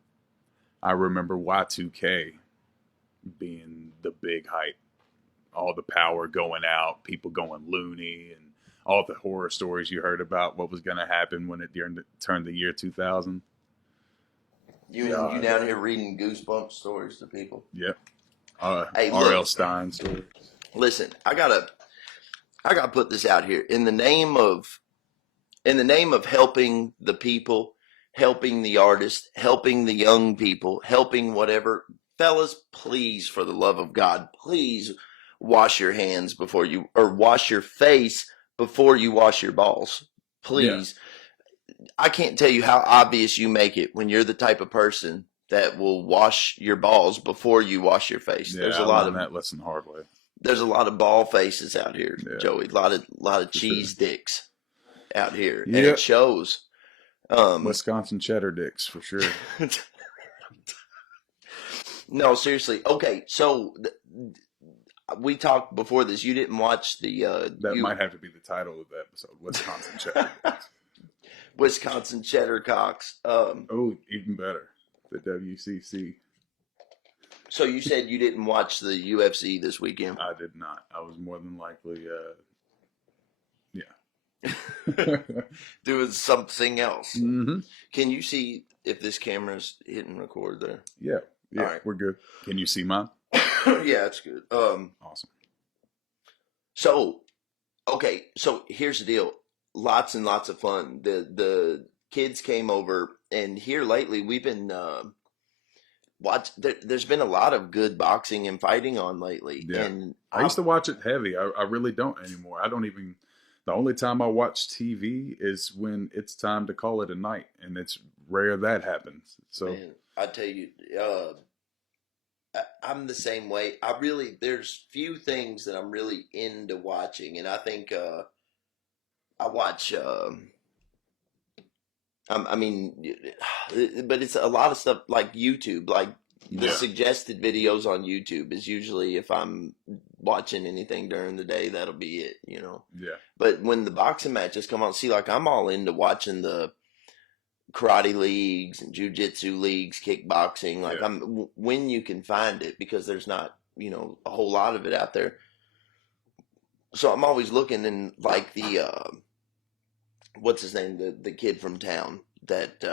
I remember Y2K being the big hype. All the power going out, people going loony, and all the horror stories you heard about what was going to happen when it turned the year 2000. You down here reading goosebump stories to people? Yep. Hey, R.L. look, Stein stories. listen. I gotta put this out here in the name of helping the people, helping the artists, helping the young people, helping whatever. Fellas, please, for the love of God, please wash your hands before you, or wash your face before you wash your balls. Yeah. Please. I can't tell you how obvious you make it when you're the type of person that will wash your balls before you wash your face. Yeah, There's I a lot learned of that lesson the hard way. there's a lot of ball faces out here, Yeah, Joey. A lot of for cheese sure. dicks out here, and Yep. it shows. Wisconsin cheddar dicks for sure. No, seriously. Okay, so we talked before this. You didn't watch the That might have to be the title of the episode. Wisconsin cheddar dicks. Wisconsin cheddar cocks. Oh, even better. The WCC. So you said you didn't watch the UFC this weekend. I did not. I was more than likely, yeah. Doing something else. Mm-hmm. Can you see if this camera's hitting record there? Yeah. Yeah, All right. we're good. Can you see mine? Yeah, it's good. Awesome. So, okay, so here's the deal. Lots and lots of fun. The kids came over, and here lately we've been there's been a lot of good boxing and fighting on lately. Yeah. And I used to watch it heavy. I really don't anymore. I don't even. The only time I watch TV is when it's time to call it a night, and it's rare that happens. So, man, I tell you, I'm the same way. There's few things that I'm really into watching, and I think I watch. I mean, but it's a lot of stuff like YouTube, like the yeah. suggested videos on YouTube is usually, if I'm watching anything during the day, that'll be it, Yeah. But when the boxing matches come on, see, like I'm all into watching the karate leagues and jujitsu leagues, kickboxing. Like Yeah. when you can find it, because there's not a whole lot of it out there. So I'm always looking, and like the what's his name, the kid from town that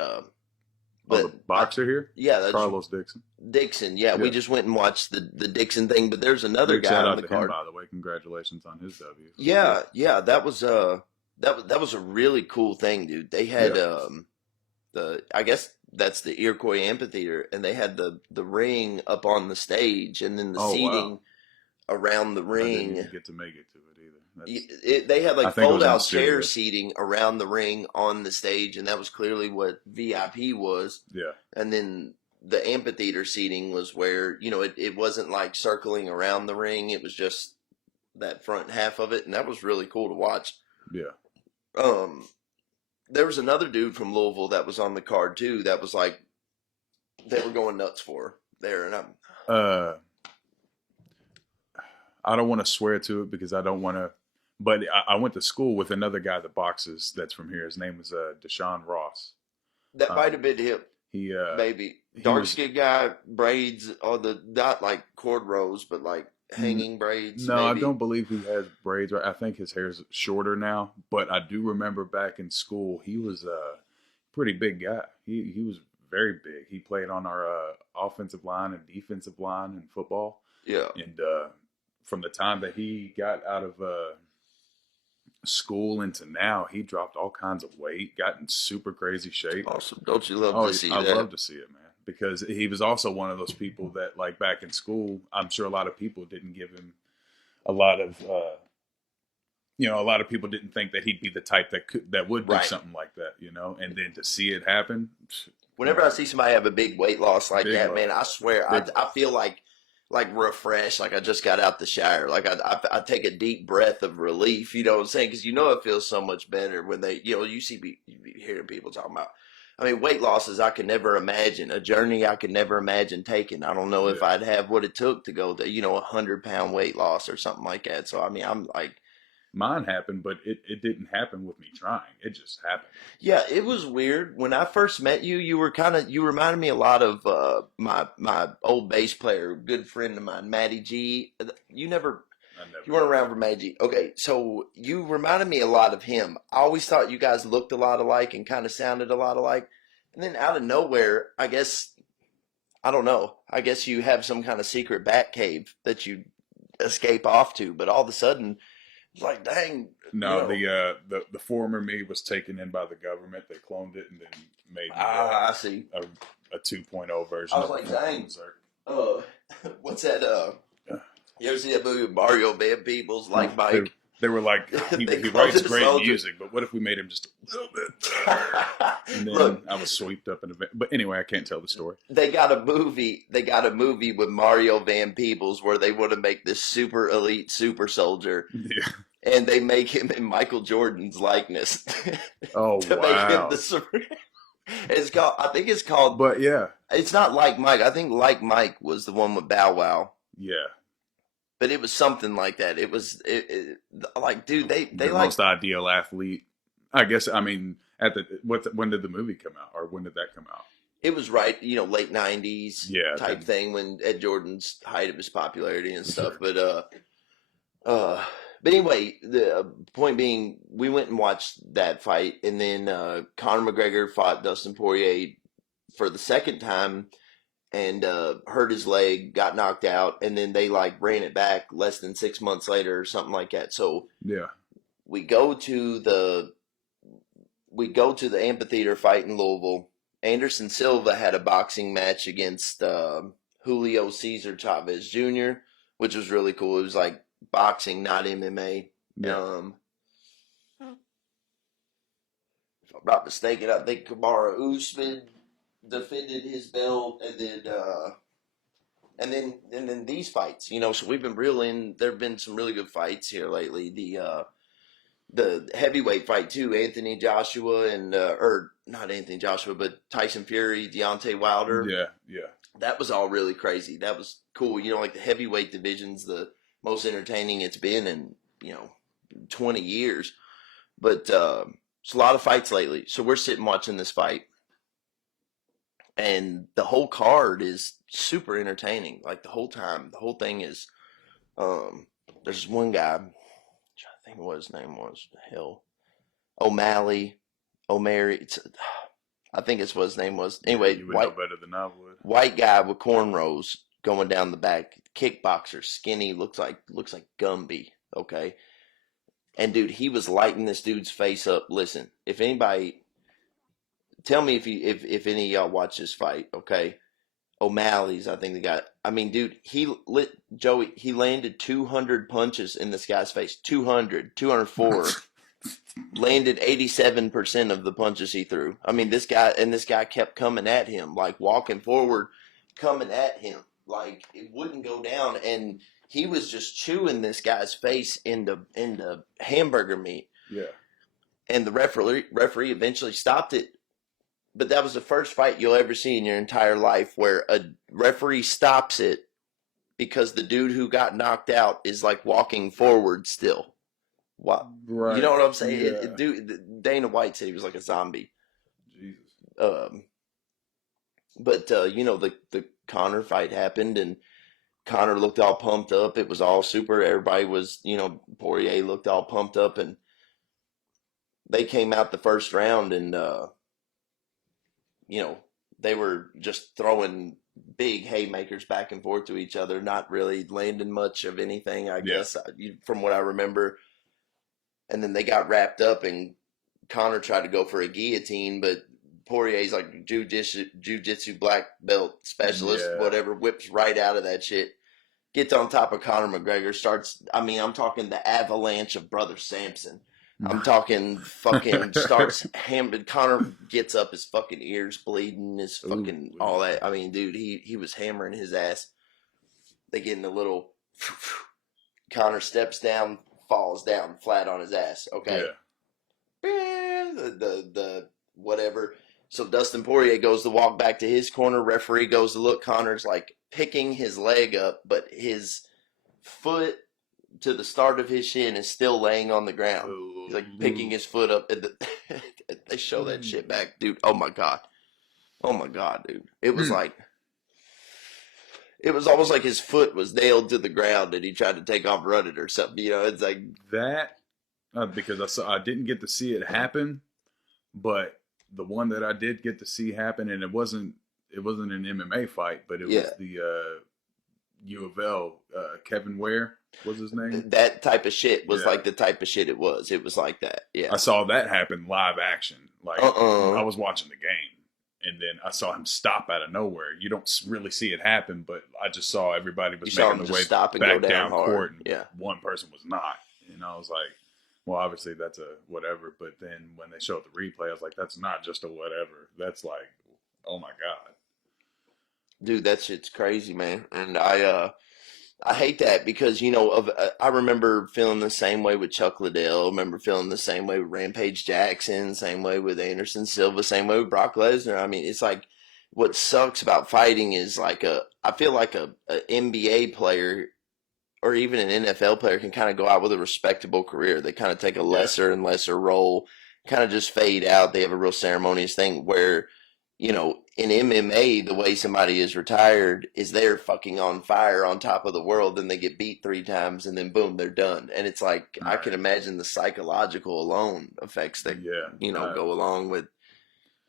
Oh, the boxer here, yeah, that's Carlos Dixon. Dixon. Yeah, we Yeah, just went and watched the Dixon thing, but there's another big guy shout on out the to him, card. by the way. Congratulations on his W. That's good. Yeah, that was a really cool thing, dude. They had Yeah. the I guess that's the Iroquois amphitheater, and they had the ring up on the stage, and then the Oh wow, seating around the I didn't even ring. get to make it to it either. That's They had I like think it fold was in the out chair studio. seating around the ring on the stage, and that was clearly what VIP was. Yeah, And then the amphitheater seating was where, it wasn't like circling around the ring, it was just that front half of it, and that was really cool to watch. yeah. Um, there was another dude from Louisville that was on the card too, that was like they were going nuts for there, and Uh, I don't want to swear to it because I don't want to. But I went to school with another guy that boxes that's from here. His name was Deshaun Ross. that might Um, have been him, he maybe. he Dark was skinned guy, braids on the not like cornrows, but like hanging braids, no, I maybe. don't believe he has braids. Right, I think his hair's shorter now. But I do remember back in school, he was a pretty big guy. He was very big. He played on our offensive line and defensive line in football. Yeah. And from the time that he got out of school into now, he dropped all kinds of weight, got in super crazy shape. Awesome. Don't you love Oh, to see I that? love to see it, man, because he was also one of those people that, like back in school, I'm sure a lot of people didn't give him a lot of, a lot of people didn't think that he'd be the type that would do Right. something like that, and then to see it happen, Whenever I see somebody have a big weight loss like big that, love, man, I swear big I love. feel like refreshed, like I just got out the shower. Like I take a deep breath of relief. You know what I'm saying? Because it feels so much better when they, you be hearing people talking about. I mean, weight losses I could never imagine, a journey I could never imagine taking. I don't know if Yeah. I'd have what it took to go to 100-pound weight loss or something like that. So I mean, I'm like, Mine happened, but it didn't happen with me trying. It just happened. yeah, it was weird. When I first met you, you reminded me a lot of my old bass player, good friend of mine, Matty G. You never I never you weren't met around for him. Matty G. Okay, so you reminded me a lot of him. I always thought you guys looked a lot alike and kind of sounded a lot alike. And then out of nowhere, I don't know. I guess you have some kind of secret bat cave that you escape off to, but all of a sudden, it's like, dang, No, the former me was taken in by the government. They cloned it and then made me I see. a 2.0 version I was of like, the full dang. berserk. Uh, what's that? Yeah. You ever see that movie with Mario Van Peebles, like Mike? They were like, They he called writes it a great soldier. music, but what if we made him just a little bit better? And then Look, I was swept up in a. But anyway, I can't tell the story. they got a movie. They got a movie with Mario Van Peebles where they want to make this super elite super soldier, Yeah. and they make him in Michael Jordan's likeness Oh to make him wow. It's called. I think it's called. But yeah, It's not Like Mike. I think Like Mike was the one with Bow Wow. yeah. But it was something like that. It was like, dude, they The like most ideal athlete. I guess. I mean, when did the movie come out, or when did that come out? it was right, late '90s Yeah. type Then, thing when Ed Jordan's height of his popularity and stuff. sure. But anyway, the point being, we went and watched that fight, and then Conor McGregor fought Dustin Poirier for the second time and hurt his leg, got knocked out, and then they like ran it back less than 6 months later or something like that. So Yeah. we go to the amphitheater fight in Louisville. Anderson Silva had a boxing match against Julio Cesar Chavez Jr., which was really cool. It was like boxing, not MMA. Yeah. If I'm not mistaken, I think Kamaru Usman defended his belt, and then these fights. So we've been reeling. There have been some really good fights here lately. The heavyweight fight too, Anthony Joshua and or not Anthony Joshua, but Tyson Fury, Deontay Wilder. Yeah. Yeah. That was all really crazy. That was cool. Like the heavyweight division's the most entertaining it's been in 20 years. But it's a lot of fights lately. So we're sitting watching this fight, and the whole card is super entertaining. Like the whole time, the whole thing is. Um, there's one guy. I think what his name was. Hell, O'Malley, O'Mary. I think it's what his name was. Yeah, Anyway, you would know better than I would. white guy with cornrows going down the back, kickboxer, skinny, looks like Gumby. Okay, and dude, he was lighting this dude's face up. Listen, if anybody, tell me if any of y'all watch this fight. Okay, O'Malley's, I think the guy. I mean, dude, he lit Joey. He landed 200 punches in this guy's face. 200, 204. Landed 87% of the punches he threw. I mean, this guy kept coming at him, like walking forward, coming at him, like it wouldn't go down, and he was just chewing this guy's face into hamburger meat. Yeah. And the referee eventually stopped it. But that was the first fight you'll ever see in your entire life where a referee stops it because the dude who got knocked out is like walking forward still. What? Right. You know what I'm saying? Yeah. Dude, Dana White said he was like a zombie. Jesus. But the Conor fight happened, and Conor looked all pumped up. It was all super. Everybody was, Poirier looked all pumped up, and they came out the first round, and they were just throwing big haymakers back and forth to each other, not really landing much of anything, I guess, from what I remember. And then they got wrapped up, and Conor tried to go for a guillotine, but Poirier's like jiu-jitsu black belt specialist, whatever, whips right out of that shit, gets on top of Conor McGregor, I'm talking the avalanche of Brother Samson. I'm talking fucking starts hammering. Conor gets up, his fucking ears bleeding, his fucking all that. I mean, dude, he was hammering his ass. They get in a little. Conor steps down, falls down flat on his ass. Okay. Yeah. The whatever. So Dustin Poirier goes to walk back to his corner. Referee goes to look. Conor's like picking his leg up, but his foot to the start of his shin is still laying on the ground. He's like picking his foot up. And they show that shit back, dude. Oh my god, dude. It was like, it was almost like his foot was nailed to the ground and he tried to take off running or something. It's like that because I didn't get to see it happen, but the one that I did get to see happen, and it wasn't an MMA fight, but it was the U of L Kevin Ware. Was his name? That type of shit was like the type of shit it was. It was like that. Yeah. I saw that happen live action. Like I was watching the game, and then I saw him stop out of nowhere. You don't really see it happen, but I just saw everybody was making the way back down court, and one person was not. And I was like, well, obviously that's a whatever. But then when they showed the replay, I was like, that's not just a whatever. That's like, oh my god, dude, that shit's crazy, man. And I hate that because, I remember feeling the same way with Chuck Liddell. I remember feeling the same way with Rampage Jackson, same way with Anderson Silva, same way with Brock Lesnar. I mean, it's like what sucks about fighting is like I feel like a NBA player or even an NFL player can kind of go out with a respectable career. They kind of take a lesser and lesser role, kind of just fade out. They have a real ceremonious thing where, in MMA, the way somebody is retired is they're fucking on fire on top of the world, and they get beat 3 times, and then boom, they're done. And it's like, I can imagine the psychological alone effects that, go along with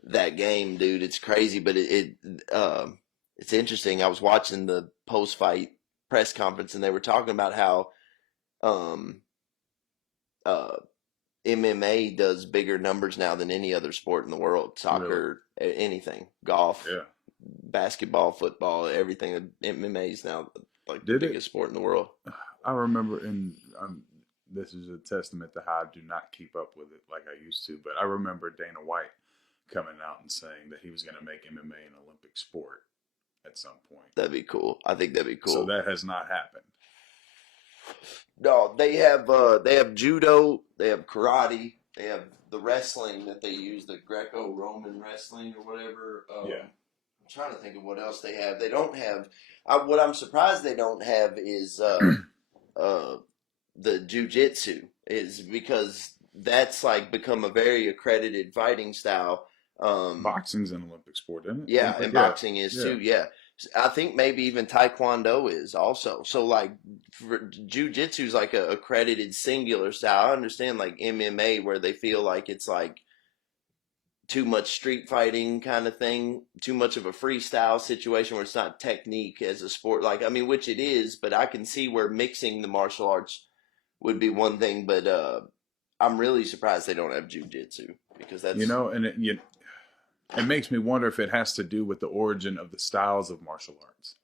that game, dude. It's crazy, but it's interesting. I was watching the post-fight press conference, and they were talking about how MMA does bigger numbers now than any other sport in the world. Soccer, anything, golf, basketball, football, everything. MMA is now like the biggest sport in the world. I remember, and this is a testament to how I do not keep up with it like I used to, but I remember Dana White coming out and saying that he was going to make MMA an Olympic sport at some point. That'd be cool. I think that'd be cool. So that has not happened. No, they have judo, they have karate, they have the wrestling that they use, the Greco-Roman wrestling or whatever. I'm trying to think of what else they have. They don't have. What I'm surprised they don't have is the jiu-jitsu, is because that's like become a very accredited fighting style. Boxing's an Olympic sport, isn't it? Yeah, Olympic, and yeah, boxing is yeah. too. Yeah, I think maybe even Taekwondo is also. So like, Jiu-Jitsu is like a accredited singular style. I understand like MMA where they feel like it's like too much street fighting kind of thing, too much of a freestyle situation where it's not technique as a sport. Like, I mean, which it is, but I can see where mixing the martial arts would be one thing. But I'm really surprised they don't have Jiu-Jitsu because You that's know, and it makes me wonder if it has to do with the origin of the styles of martial arts.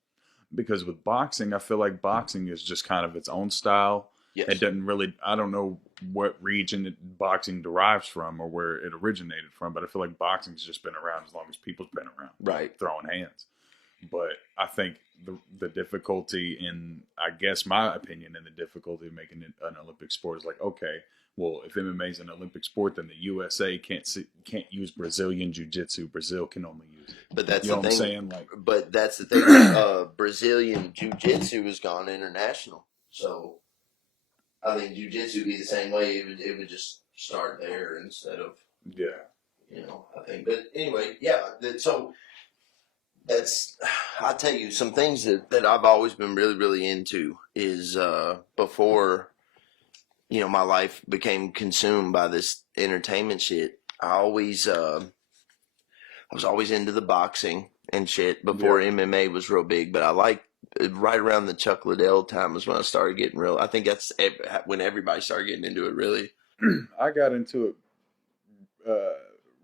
Because with boxing, I feel like boxing is just kind of its own style. It yes, doesn't really, I don't know what region boxing derives from or where it originated from, but I feel like boxing's just been around as long as people's been around, right. throwing hands. But I think the difficulty in, I guess my opinion, in the difficulty of making it an Olympic sport is like, okay, well, if MMA is an Olympic sport, then the USA can't use Brazilian jiu-jitsu. Brazil can only use it. But that's You know the what I'm thing. saying? Like, But that's the thing. Brazilian jiu-jitsu has gone international, so I think jiu-jitsu would be the same way. It would just start there instead of yeah, I think. But anyway, yeah. So that's I tell you some things that I've always been really really into is before my life became consumed by this entertainment shit. I was always into the boxing and shit yeah. before MMA was real big, but I like right around the Chuck Liddell time was when I started getting real. I think that's when everybody started getting into it, really. I got into it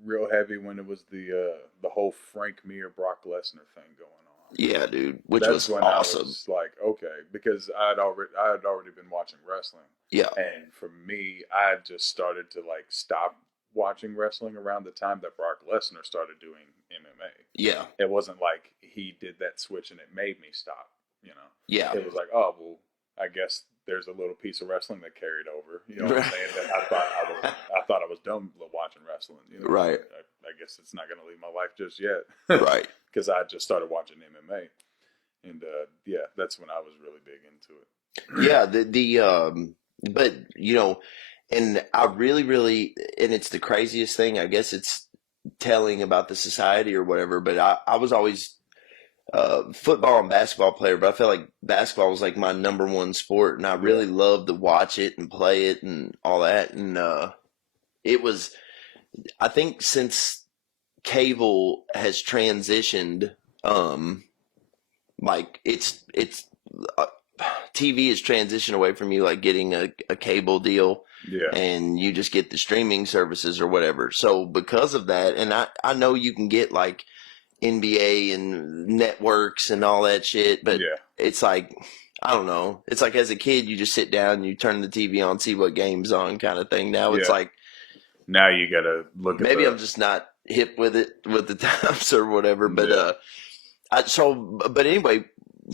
real heavy when it was the whole Frank Mir Brock Lesnar thing going on. Yeah, dude, which That's was when I awesome. was like, okay, because I had already been watching wrestling, Yeah, and for me, I just started to like stop watching wrestling around the time that Brock Lesnar started doing MMA. yeah, It wasn't like he did that switch and it made me stop. yeah. It was like, oh well, I guess there's a little piece of wrestling that carried over. You know what I'm saying? That I thought I was done watching wrestling. Right, I guess it's not going to leave my life just yet right. because I just started watching MMA, and yeah, that's when I was really big into it. Yeah, but and I really, really, and it's the craziest thing. I guess it's telling about the society or whatever. But I was always football and basketball player, but I felt like basketball was like my number one sport, and I Yeah, really loved to watch it and play it and all that. And it was, I think, since cable has transitioned, like uh, TV has transitioned away from you like getting a cable deal yeah, and you just get the streaming services or whatever. So because of that, and I know you can get like NBA and networks and all that shit, but yeah, it's like I don't know. It's like as a kid, you just sit down and you turn the TV on, see what game's on, kind of thing. Now it's yeah. like Now you got to look at maybe the I'm just not hip with it with the times or whatever. But yeah, but anyway,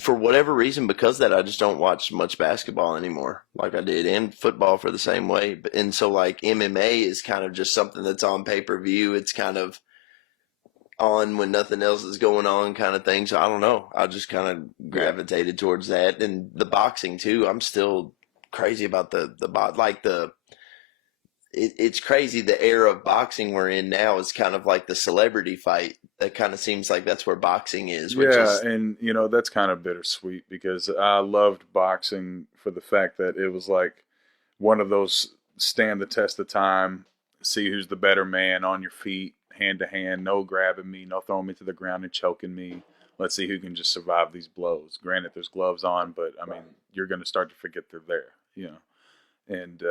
for whatever reason, because of that, I just don't watch much basketball anymore, like I did, and football for the same way. And so like MMA is kind of just something that's on pay per view. It's kind of on when nothing else is going on kind of thing. So I don't know. I just kind of yeah. gravitated towards that. And the boxing too. I'm still crazy about it's crazy the era of boxing we're in now is kind of like the celebrity fight. That kind of seems like that's where boxing is, which Yeah, is and that's kind of bittersweet because I loved boxing for the fact that it was like one of those stand the test of time, see who's the better man on your feet, hand to hand, no grabbing me, no throwing me to the ground and choking me. Let's see who can just survive these blows. Granted, there's gloves on, but I mean, you're going to start to forget they're there. And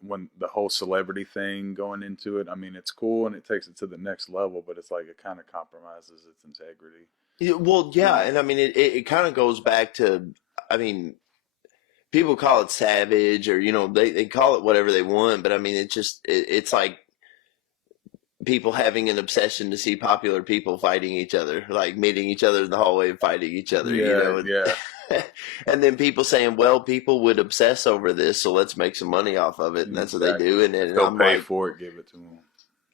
when the whole celebrity thing going into it, I mean, it's cool and it takes it to the next level, but it's like it kind of compromises its integrity. well, You yeah, know? and I mean it kind of goes back to I mean people call it savage or they call it whatever they want, but I mean it's like people having an obsession to see popular people fighting each other, like meeting each other in the hallway and fighting each other, Yeah, yeah, and then people saying, well, people would obsess over this, so let's make some money off of it, and that's what they exactly. do. If And they'll I'm pay like, for it, give it to them.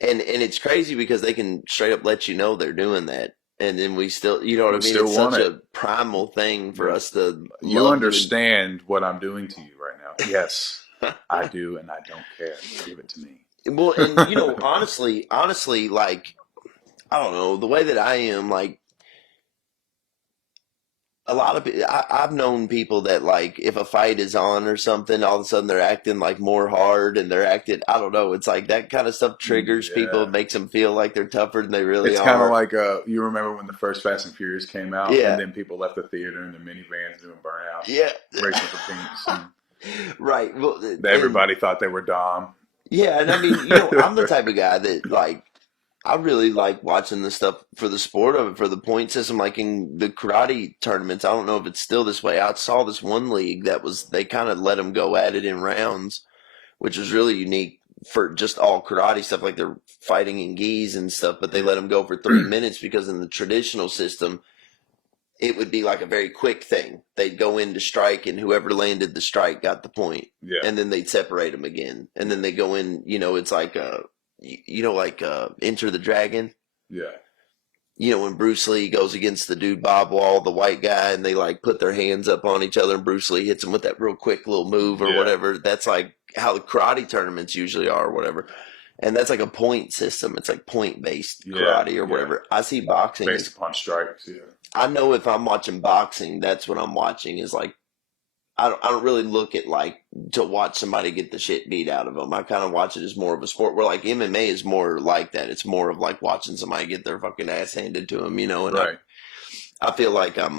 and it's crazy because they can straight up let you know they're doing that. And then we still, you know what I We mean? still It's want such it. a primal thing for Yeah. us to You love doing. understand what I'm doing to you right now. Yes, I do, and I don't care. Give it to me. Well, and honestly, like I don't know, the way that I am, like, a lot of I've known people that, like, if a fight is on or something, all of a sudden they're acting like more hard, and they're acting, I don't know, it's like that kind of stuff triggers people, Yeah. it makes them feel like they're tougher than they really It's kind of are. like you remember when the first Fast and Furious came out, and Yeah, then people left the theater in the minivans doing burnout, yeah. racing for pinks, and Right. Well, and everybody thought they were Dom. yeah, and I mean, I'm the type of guy that, like, I really like watching the stuff for the sport of it, for the point system, like in the karate tournaments. I don't know if it's still this way. I saw this one league that was, they kind of let them go at it in rounds, which was really unique for just all karate stuff. Like, they're fighting in gis and stuff, but they let them go for 3 minutes, because in the traditional system, it would be like a very quick thing. They'd go in to strike, and whoever landed the strike got the point, Yeah, and then they'd separate them again, and then they go in. It's like like Enter the Dragon. yeah, When Bruce Lee goes against the dude Bob Wall, the white guy, and they, like, put their hands up on each other, and Bruce Lee hits him with that real quick little move or yeah. whatever. That's like how the karate tournaments usually are, or whatever. And that's like a point system. It's like point based Yeah, karate or yeah. whatever. I see boxing Based as, upon strikes. Yeah, I know if I'm watching boxing, that's what I'm watching, is like, I don't really look at, like, to watch somebody get the shit beat out of them. I kind of watch it as more of a sport, where, like, MMA is more like that. It's more of like watching somebody get their fucking ass handed to them, and right. I feel like I don't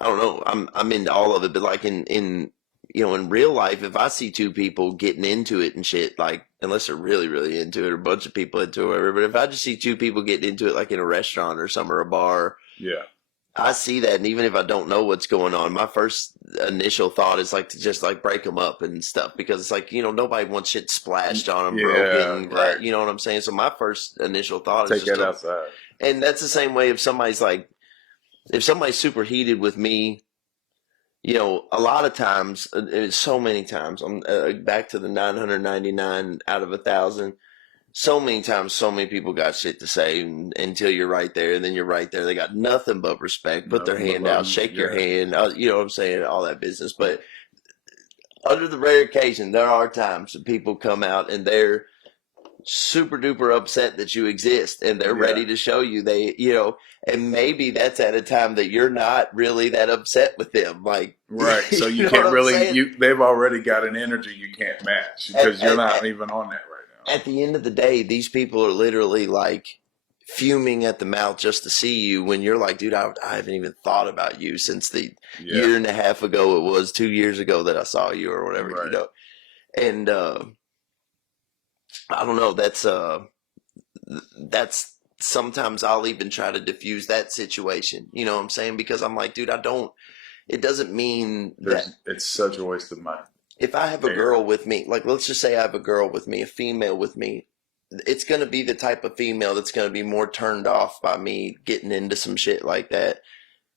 know, I'm into all of it, but, like, in real life, if I see two people getting into it and shit, like, unless they're really, really into it, or a bunch of people into it, or whatever, but if I just see two people getting into it, like in a restaurant or something, or a bar, Yeah, I see that, and even if I don't know what's going on, my first initial thought is, like, to just, like, break them up and stuff, because it's like, nobody wants shit splashed on them, yeah, broken, right. you know what I'm saying? So my first initial thought is Take just that outside. and that's the same way if somebody's super heated with me, a lot of times, so many times, I'm back to the 999 out of 1,000. So many times, so many people got shit to say, until you're right there, and then you're right there. They got nothing but respect. Put their Nothing but hand out, love. shake your Yeah, hand. You know what I'm saying? All that business. But under the rare occasion, there are times that people come out and they're super duper upset that you exist, and they're yeah. ready to show you and maybe that's at a time that you're not really that upset with them. Like, Right. So you you know can't what I'm really saying? they've already got an energy you can't match At, because you're at, not at, even on that right at the end of the day, these people are literally, like, fuming at the mouth just to see you, when you're like, dude, I haven't even thought about you since the now. Yeah. year and a half ago, it was 2 years ago that I saw you, or whatever, Right. and I don't know, that's sometimes I'll even try to diffuse that situation, you know what I'm saying, because I'm like, dude, it doesn't mean that It's such a waste of my if I have a air. girl with me, like, let's just say I have a girl with me, a female with me, it's going to be the type of female that's going to be more turned off by me getting into some shit like that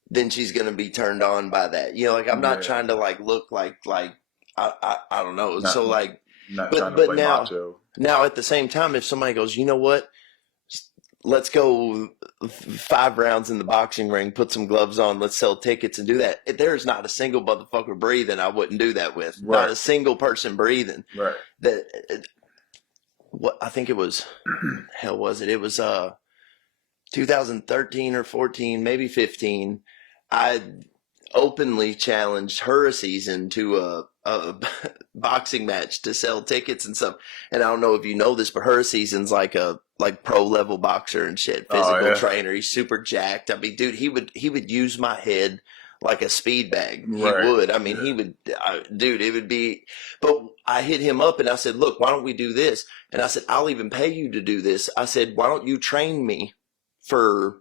than she's going to be turned on by that. Like, I'm not Yeah. trying to, like, look like I don't know. Not So, like, not trying but to play now macho. at the same time, if somebody goes, you know what? Let's go 5 rounds in the boxing ring, put some gloves on, let's sell tickets and do that. There's not a single motherfucker breathing I wouldn't do that with. Right. Not a single person breathing. Right. That what I think it was, hell was it? It was 2013 or 14, maybe 15. I openly challenged her a season to a boxing match to sell tickets and stuff. And I don't know if you know this, but her season's like a pro level boxer and shit, physical trainer. He's super jacked. I mean, dude, he would use my head like a speed bag. He Right. would. I mean, he would, dude, it would be, but I hit him up and I said, look, why don't we do this? And I said, I'll even pay you to do this. I said, why don't you train me for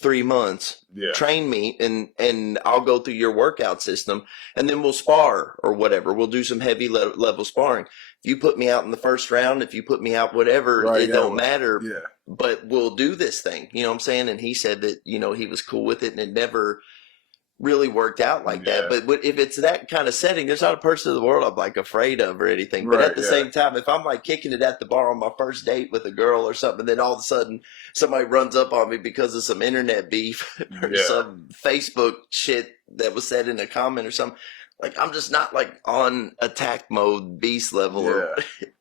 3 months? Yeah. Train me, and I'll go through your workout system, and then we'll spar or whatever. We'll do some heavy level sparring. If you put me out in the first round, if you put me out, whatever, Right, it don't matter. Yeah. But we'll do this thing. You know what I'm saying? And he said that, he was cool with it, and it never really worked out like that. But if it's that kind of setting, there's not a person in the world I'm, like, afraid of or anything. But Right, at the yeah. same time, if I'm, like, kicking it at the bar on my first date with a girl or something, then all of a sudden somebody runs up on me because of some internet beef or some Facebook shit that was said in a comment or something, like, I'm just not, like, on attack mode beast level. Yeah.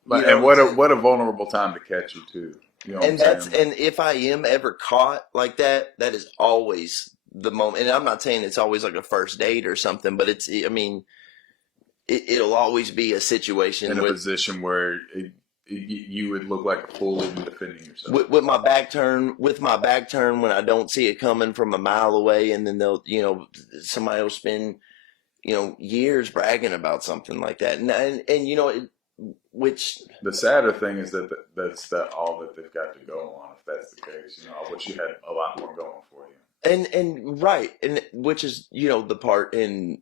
Or, And what a vulnerable time to catch you too. You know what I'm And that's, saying? and if I am ever caught like that, that is always the moment. And I'm not saying it's always like a first date or something, but it's, I mean, it'll always be a In situation a with, position where you would look like a fool even defending yourself. with my back turn, when I don't see it coming from a mile away, and then they'll, somebody will spend, years bragging about something like that. And which, The sadder thing is that that's that all that they've got to go on. If that's the case, I wish you had a lot more going for you. and right. And which is, the part, and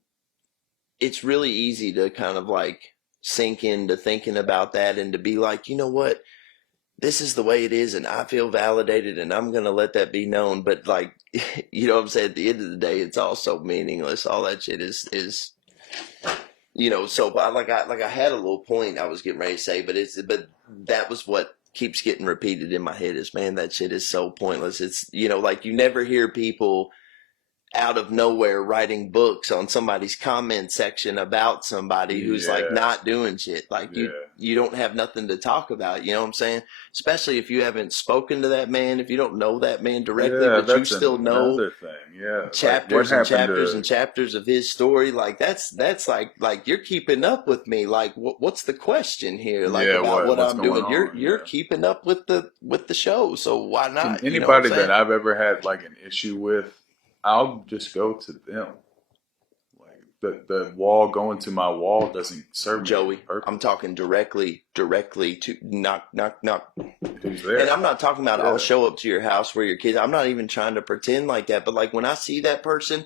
it's really easy to kind of like sink into thinking about that, and to be like, you know what, this is the way it is, and I feel validated, and I'm gonna let that be known. But like, what I'm saying, at the end of the day, it's all so meaningless. All that shit is So I had a little point I was getting ready to say, but that was what keeps getting repeated in my head is, man, that shit is so pointless. It's, like, you never hear people out of nowhere writing books on somebody's comment section about somebody who's like Yeah, not doing shit. Like, yeah, you don't have nothing to talk about. You know what I'm saying? Especially if you haven't spoken to that man, if you don't know that man directly, yeah. but you That's still know another thing. Yeah, like what chapters and happened chapters to? and chapters of his story. Like, that's like you're keeping up with me. Like, what's the question here, like, Yeah, about what what's I'm going doing? on? You're Yeah. keeping up with the show, so why And not? You know what I'm anybody that saying? I've ever had like an issue with, I'll just go to them. Like the wall going to my wall doesn't serve me any Joey, I'm purpose. talking directly to not. Who's And there? I'm not talking about I'll Yeah. show up to your house where your kids. I'm not even trying to pretend like that. But like, when I see that person,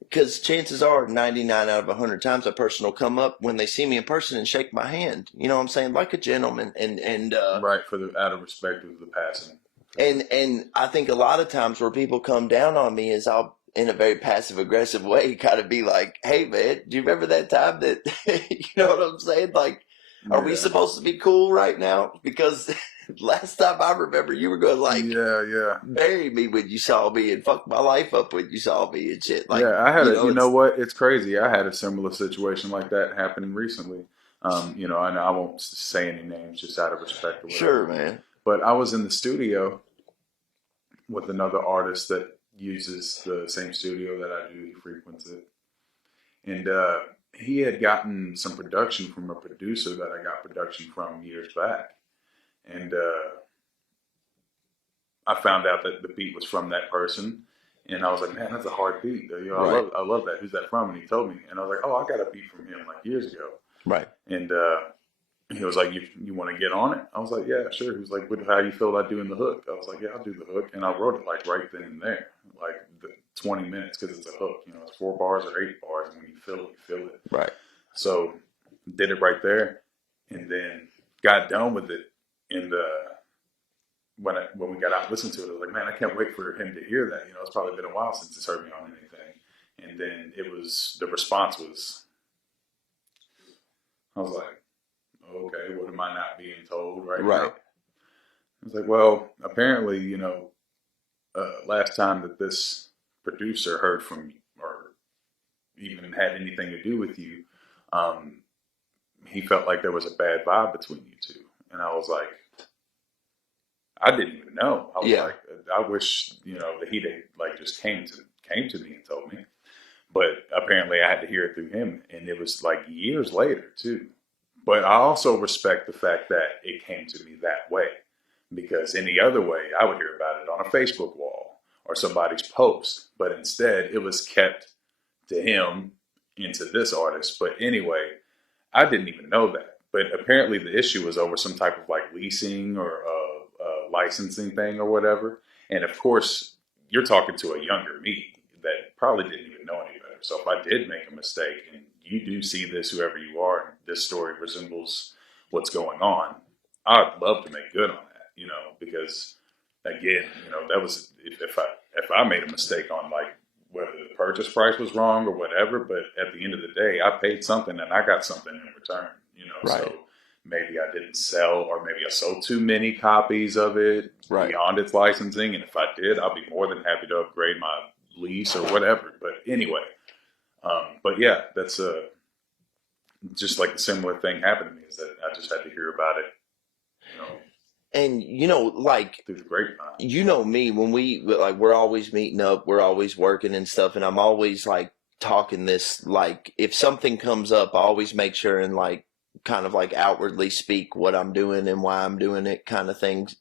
because chances are 99 out of 100 times that person will come up when they see me in person and shake my hand. You know what I'm saying? Like a gentleman. Right, for the out of respect of the passing. For sure. And I think a lot of times where people come down on me is I'll, in a very passive aggressive way, kind of be like, "Hey man, do you remember that time that?" You know what I'm saying? Like, are we Yeah. supposed to be cool right now? Because last time I remember, you were going to like Yeah, yeah. bury me when you saw me, and fuck my life up when you saw me and shit. Like, Yeah, I had a, you know it's what? It's crazy. I had a similar situation like that happen recently. And I won't say any names just out of respect or sure, whatever. man. But I was in the studio with another artist that uses the same studio that I do. He frequents it. And he had gotten some production from a producer that I got production from years back. And I found out that the beat was from that person. And I was like, man, that's a hard beat. Right, I love that. Who's that from? And he told me. And I was like, oh, I got a beat from him like years ago. right. And he was like, you want to get on it? I was like, yeah, sure. He was like, how do you feel about doing the hook? I was like, yeah, I'll do the hook. And I wrote it like right then and there, like the 20 minutes, because it's a hook. It's 4 bars or 8 bars. And when you feel it, you feel it. Right. So did it right there, and then got done with it. And when we got out and listened to it, I was like, man, I can't wait for him to hear that. It's probably been a while since he's heard me on anything. And then the response was, I was like, okay, what am I not being told right now? Right. I was like, well, apparently, last time that this producer heard from you or even had anything to do with you, um, he felt like there was a bad vibe between you two. And I was like, I didn't even know. I was Yeah. like, I wish, that he'd like just came to me and told me. But apparently I had to hear it through him. And it was like years later too. But I also respect the fact that it came to me that way. Because any other way, I would hear about it on a Facebook wall or somebody's post. But instead, it was kept to him and to this artist. But anyway, I didn't even know that. But apparently, the issue was over some type of like leasing or licensing thing or whatever. And of course, you're talking to a younger me that probably didn't even know any better. So if I did make a mistake and you do see this, whoever you are, and this story resembles what's going on, I'd love to make good on that, because again, that was if I made a mistake on like whether the purchase price was wrong or whatever, but at the end of the day, I paid something and I got something in return, Right. so maybe I didn't sell or maybe I sold too many copies of it Right. beyond its licensing. And if I did, I'll be more than happy to upgrade my lease or whatever. But anyway, but yeah, that's just like a similar thing happened to me is that I just had to hear about it, And you know, like, through the grapevine. you know me, when we're always meeting up, we're always working and stuff, and I'm always like talking this, like, if something comes up, I always make sure and like kind of like outwardly speak what I'm doing and why I'm doing it, kind of things.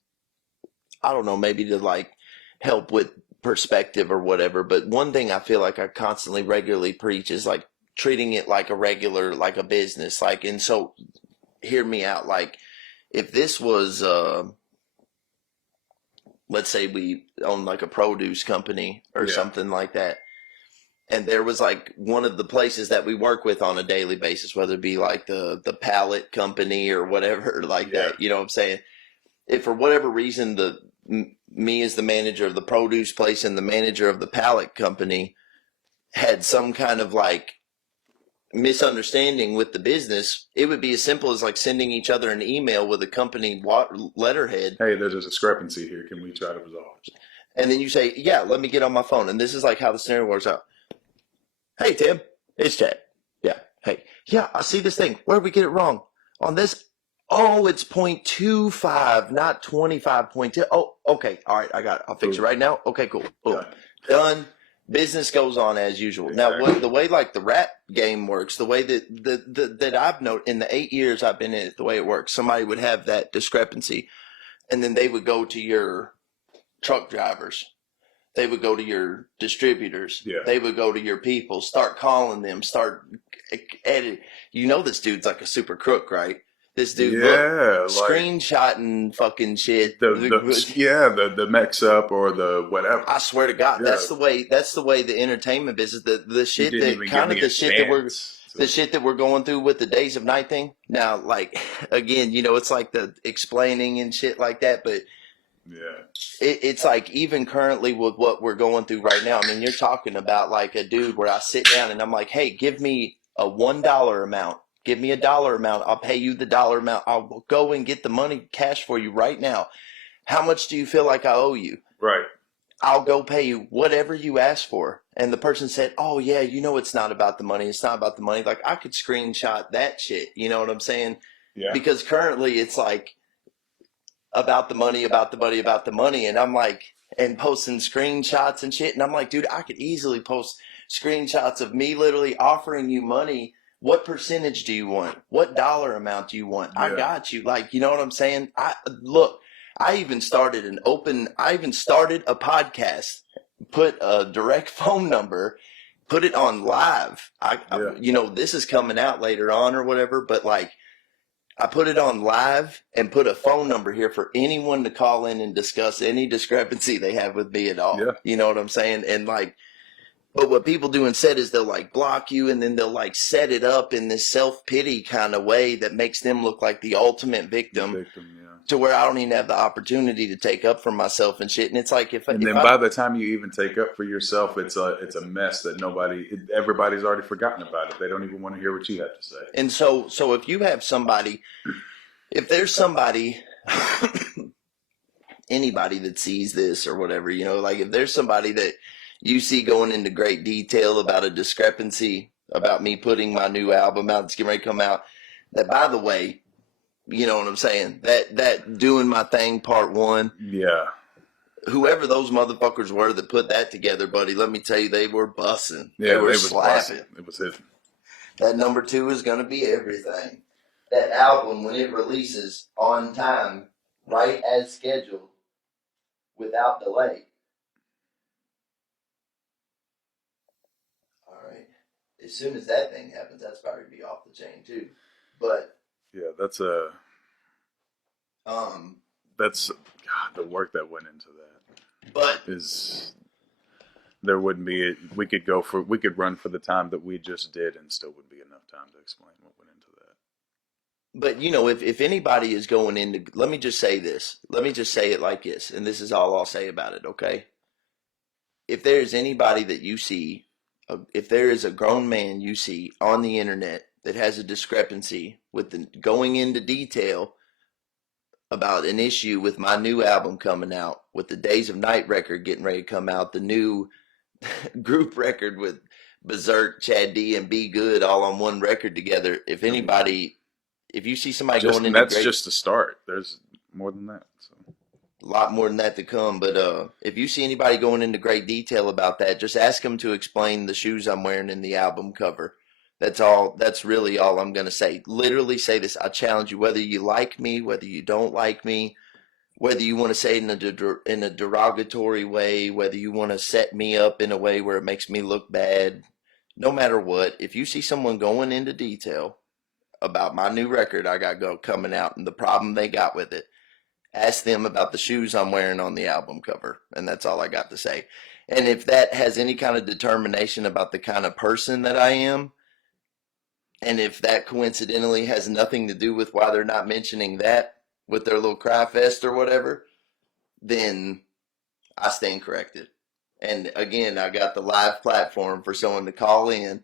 I don't know, maybe to like help with perspective or whatever. But one thing I feel like I constantly regularly preach is like treating it like a regular, like a business. Like, and so hear me out. Like, if this was, let's say we own like a produce company or something like that, and there was like one of the places that we work with on a daily basis, whether it be like the pallet company or whatever like that, you know what I'm saying? If for whatever reason me as the manager of the produce place and the manager of the pallet company had some kind of like misunderstanding with the business, it would be as simple as like sending each other an email with a company letterhead. Hey, there's a discrepancy here. Can we try to resolve it? And then you say, yeah, let me get on my phone. And this is like how the scenario works out. Hey, Tim, it's Chad. Yeah. Hey, yeah, I see this thing. Where did we get it wrong? On this? Oh, it's 0.25, not 25.2. Oh, okay. All right, I got it. I'll fix it right now. Okay, cool. Boom. Done. Business goes on as usual. Exactly. Now, the way like the rap game works, the way that I've noted in the 8 years I've been in it, the way it works, somebody would have that discrepancy, and then they would go to your truck drivers. They would go to your distributors. Yeah. They would go to your people, start calling them, start edit. You know this dude's like a super crook, right? This dude, screenshotting fucking shit. The mix up or the whatever. I swear to God, that's the way the entertainment business, the shit that kind of the shit that we're going through with the Days of Night thing. Now, like, again, you know, it's like the explaining and shit like that, but it's like even currently with what we're going through right now. I mean, you're talking about like a dude where I sit down and I'm like, hey, give me a $1 amount. Give me a dollar amount. I'll pay you the dollar amount. I'll go and get the money cash for you right now. How much do you feel like I owe you? Right. I'll go pay you whatever you ask for. And the person said, oh, yeah, you know, it's not about the money. It's not about the money. Like, I could screenshot that shit. You know what I'm saying? Yeah. Because currently it's like about the money, about the money, about the money. And I'm like, and posting screenshots and shit. And I'm like, dude, I could easily post screenshots of me literally offering you money. What percentage do you want? What dollar amount do you want? Yeah. I got you. Like, you know what I'm saying? I even started a podcast, put a direct phone number, put it on live. You know, this is coming out later on or whatever, but like, I put it on live and put a phone number here for anyone to call in and discuss any discrepancy they have with me at all. Yeah. You know what I'm saying? And like, but what people do instead is they'll like block you and then they'll like set it up in this self-pity kind of way that makes them look like the ultimate victim, to where I don't even have the opportunity to take up for myself and shit. And it's like, by the time you even take up for yourself, it's a mess that everybody's already forgotten about it. They don't even want to hear what you have to say. And so if you have somebody, if there's somebody, anybody that sees this or whatever, you know, like if there's somebody that you see going into great detail about a discrepancy about me putting my new album out that's getting ready to come out, that, by the way, you know what I'm saying, that Doing My Thing Part 1. Yeah. Whoever those motherfuckers were that put that together, buddy, let me tell you, they were bussing. Yeah, they were slapping. It was hitting. That number 2 is going to be everything. That album, when it releases on time, right as scheduled, without delay. As soon as that thing happens, that's probably be off the chain too. But yeah, that's the work that went into that. But there wouldn't be we could run for the time that we just did and still wouldn't be enough time to explain what went into that. But you know, if anybody is going into, let me just say this. Let me just say it like this, and this is all I'll say about it, okay? If there is anybody that you see, if there is a grown man you see on the internet that has a discrepancy with going into detail about an issue with my new album coming out, with the Days of Night record getting ready to come out, the new group record with Berserk, Chad D, and Be Good all on one record together. If you see somebody going into just the start. more than that. So A lot more than that to come. But if you see anybody going into great detail about that, just ask them to explain the shoes I'm wearing in the album cover. That's all. That's really all I'm going to say. Literally say this. I challenge you, whether you like me, whether you don't like me, whether you want to say it in a derogatory way, whether you want to set me up in a way where it makes me look bad, no matter what, if you see someone going into detail about my new record I got coming out and the problem they got with it, ask them about the shoes I'm wearing on the album cover. And that's all I got to say. And if that has any kind of determination about the kind of person that I am, and if that coincidentally has nothing to do with why they're not mentioning that with their little cry fest or whatever, then I stand corrected. And again, I got the live platform for someone to call in,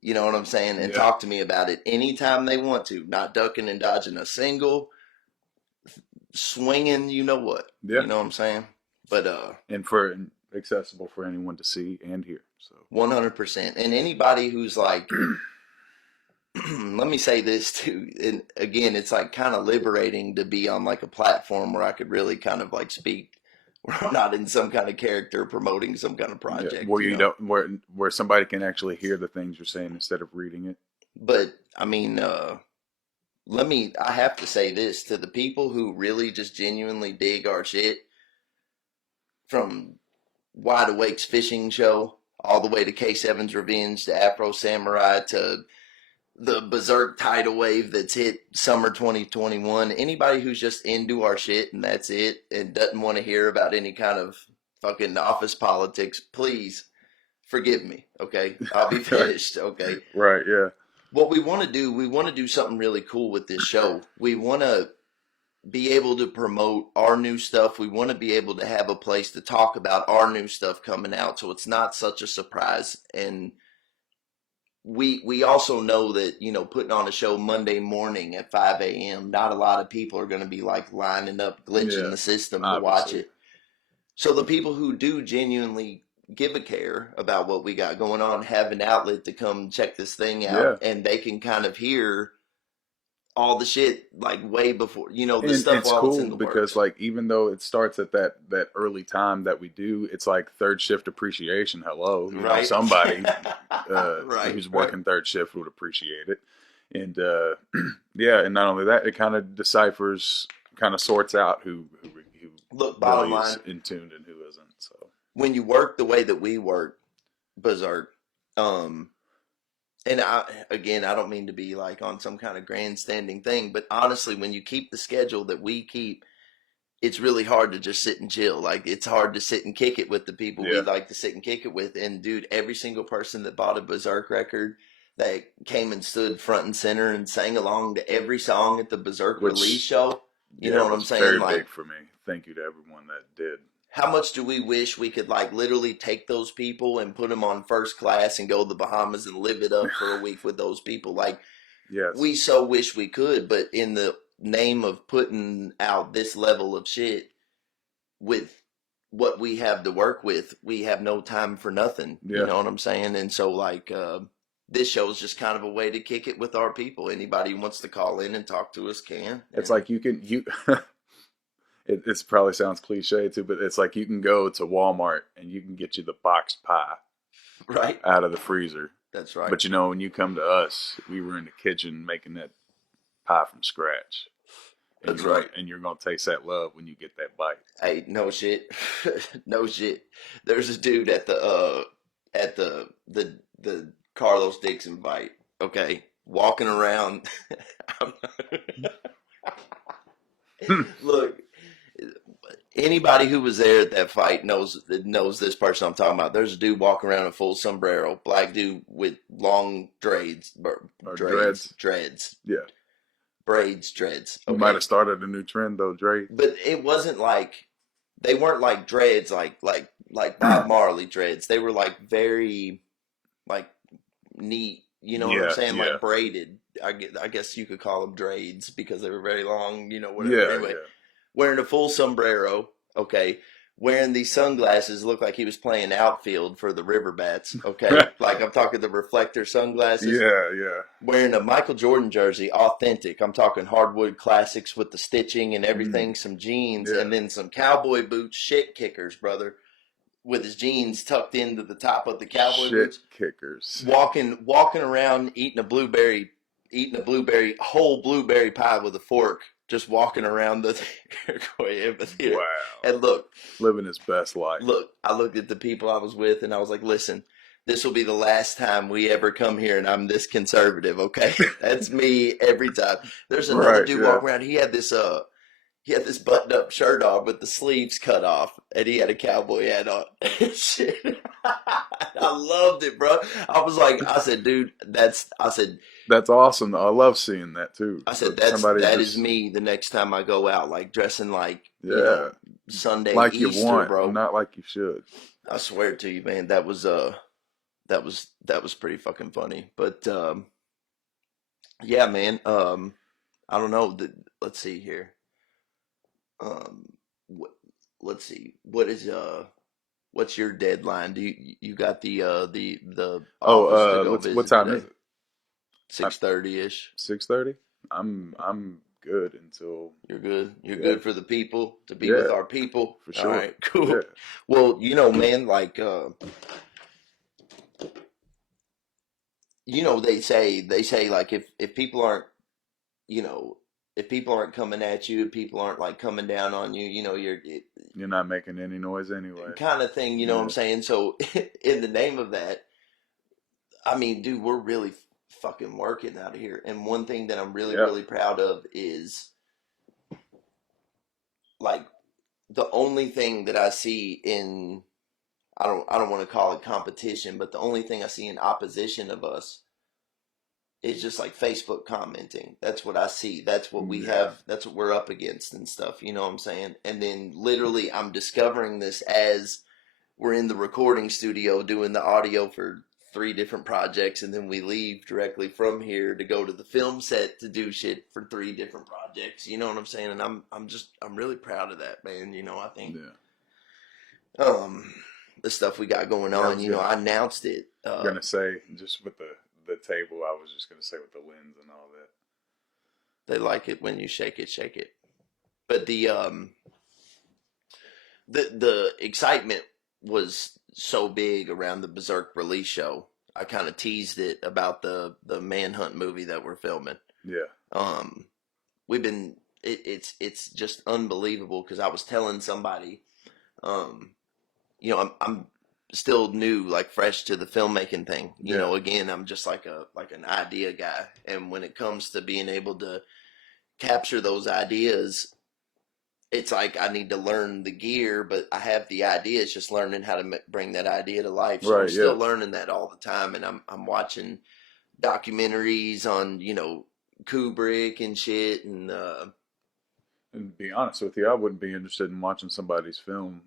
you know what I'm saying, and talk to me about it anytime they want to, not ducking and dodging a single, swinging, you know what. You know what I'm saying? But and for accessible for anyone to see and hear. So 100%. And anybody who's like, let me say this too, and again, it's like kind of liberating to be on like a platform where I could really kind of like speak, where I'm not in some kind of character promoting some kind of project. Where you don't, where somebody can actually hear the things you're saying instead of reading it. But I mean, I have to say this to the people who really just genuinely dig our shit, from Wide Awake's fishing show all the way to K7's Revenge to Afro Samurai to the Berserk tidal wave that's hit summer 2021. Anybody who's just into our shit and that's it and doesn't want to hear about any kind of fucking office politics, please forgive me, okay? I'll be finished, okay? Right, yeah. What we want to do something really cool with this show. We want to be able to promote our new stuff. We want to be able to have a place to talk about our new stuff coming out, so it's not such a surprise. And we also know that, you know, putting on a show Monday morning at 5 a.m., not a lot of people are going to be like lining up, glitching the system to watch it. So the people who do genuinely give a care about what we got going on have an outlet to come check this thing out, and they can kind of hear all the shit like way before, you know, the stuff while it's in the works. Because like even though it starts at that early time that we do, it's like third shift appreciation. Hello, you know, somebody who's working third shift would appreciate it. And and not only that, it kind of deciphers, kind of sorts out who look, bottom really line, is in tune and who isn't. So when you work the way that we work, Berserk, and I don't mean to be like on some kind of grandstanding thing, but honestly, when you keep the schedule that we keep, it's really hard to just sit and chill. Like, it's hard to sit and kick it with the people we like to sit and kick it with. And dude, every single person that bought a Berserk record, that came and stood front and center and sang along to every song at the Berserk release show, you know what I'm saying? Very like, big for me. Thank you to everyone that did. How much do we wish we could like literally take those people and put them on first class and go to the Bahamas and live it up for a week with those people? Like, we so wish we could, but in the name of putting out this level of shit with what we have to work with, we have no time for nothing. You know what I'm saying? And so like, this show is just kind of a way to kick it with our people. Anybody who wants to call in and talk to us can. It's like it probably sounds cliche too, but it's like you can go to Walmart and you can get you the boxed pie out of the freezer. That's right. But you know, when you come to us, we were in the kitchen making that pie from scratch. And That's right. And you're going to taste that love when you get that bite. Hey, no shit. No shit. There's a dude at the Carlos Dixon bite, okay, walking around. Look, anybody who was there at that fight knows this person I'm talking about. There's a dude walking around in a full sombrero, black dude with long dreads. Yeah. Braids, dreads. Okay. You might have started a new trend though, Dre. But it wasn't like, they weren't like dreads like Bob Marley dreads. They were like very like neat, you know what I'm saying? Like braided. I guess you could call them dreads because they were very long, you know, whatever. Anyway, wearing a full sombrero, okay, wearing these sunglasses, looked like he was playing outfield for the River Bats. Okay, like I'm talking the reflector sunglasses. Yeah, yeah. Wearing a Michael Jordan jersey, authentic. I'm talking hardwood classics with the stitching and Mm, everything. Some jeans, yeah. and then some cowboy boots, shit kickers, brother, with his jeans tucked into the top of the cowboy Shit boots. kickers. Walking around eating a whole blueberry pie with a fork, just walking around the Iroquois amphitheater. Wow. And Living his best life. I looked at the people I was with, and I was like, listen, this will be the last time we ever come here, and I'm this conservative. Okay, that's me every time. There's another Right, dude yeah. walking around. He had this buttoned up shirt on with the sleeves cut off, and he had a cowboy hat on. Shit. I loved it, bro. I said, dude, That's awesome. I love seeing that too. Somebody that is just, me the next time I go out, like dressing like, yeah, Sunday, like you Easter, want, bro. not like you should. I swear to you, man, that was pretty fucking funny. But yeah, man. I don't know. Let's see here. Um, what, let's see. What's your deadline? Do you got the Oh, office to go what visit time is today? it? 6:30 ish. 6:30. I'm good until, You're good. You're yeah, good for the people to be with yeah, our people. for All sure. right, cool. Yeah, Well, man, like they say like if people aren't you know if people aren't coming at you, if people aren't like coming down on you, you're not making any noise anyway. kind of thing. You know what I'm Yeah, saying? So in the name of that, I mean, dude, we're really fucking working out here. And one thing that I'm really, yeah, really proud of is like the only thing that I see in I don't want to call it competition, but the only thing I see in opposition of us is just like Facebook commenting. That's what I see. That's what we yeah. have. That's what we're up against and stuff. You know what I'm saying? And then literally, I'm discovering this as we're in the recording studio doing the audio for three different projects, and then we leave directly from here to go to the film set to do shit for three different projects. You know what I'm saying? And I'm really proud of that, man. I think Yeah. um the stuff we got going I on. was gonna I announced it. gonna say, just with the table, I was just gonna say with the lens and all that. They like it when you shake it, shake it. But the excitement was so big around the Berserk release show. I kind of teased it about the Manhunt movie that we're filming. Yeah, Um, we've been it's just unbelievable because I was telling somebody, um, I'm still new, like fresh to the filmmaking thing. yeah, Again, I'm just like an idea guy, and when it comes to being able to capture those ideas, it's like I need to learn the gear, but I have the idea. It's just learning how to bring that idea to life. So I'm right, yeah. still learning that all the time, and I'm watching documentaries on Kubrick and shit, and And to be honest with you, I wouldn't be interested in watching somebody's film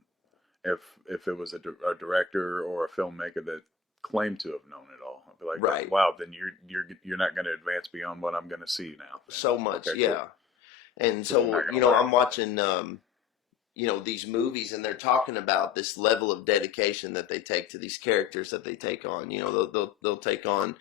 if it was a director or a filmmaker that claimed to have known it all. I'd be like, right, wow, then you're not going to advance beyond what I'm going to see now. Then. so much, Okay, cool. yeah. And Because I'm so not going to learn I'm anything. watching these movies, and they're talking about this level of dedication that they take to these characters that they take on. They'll take on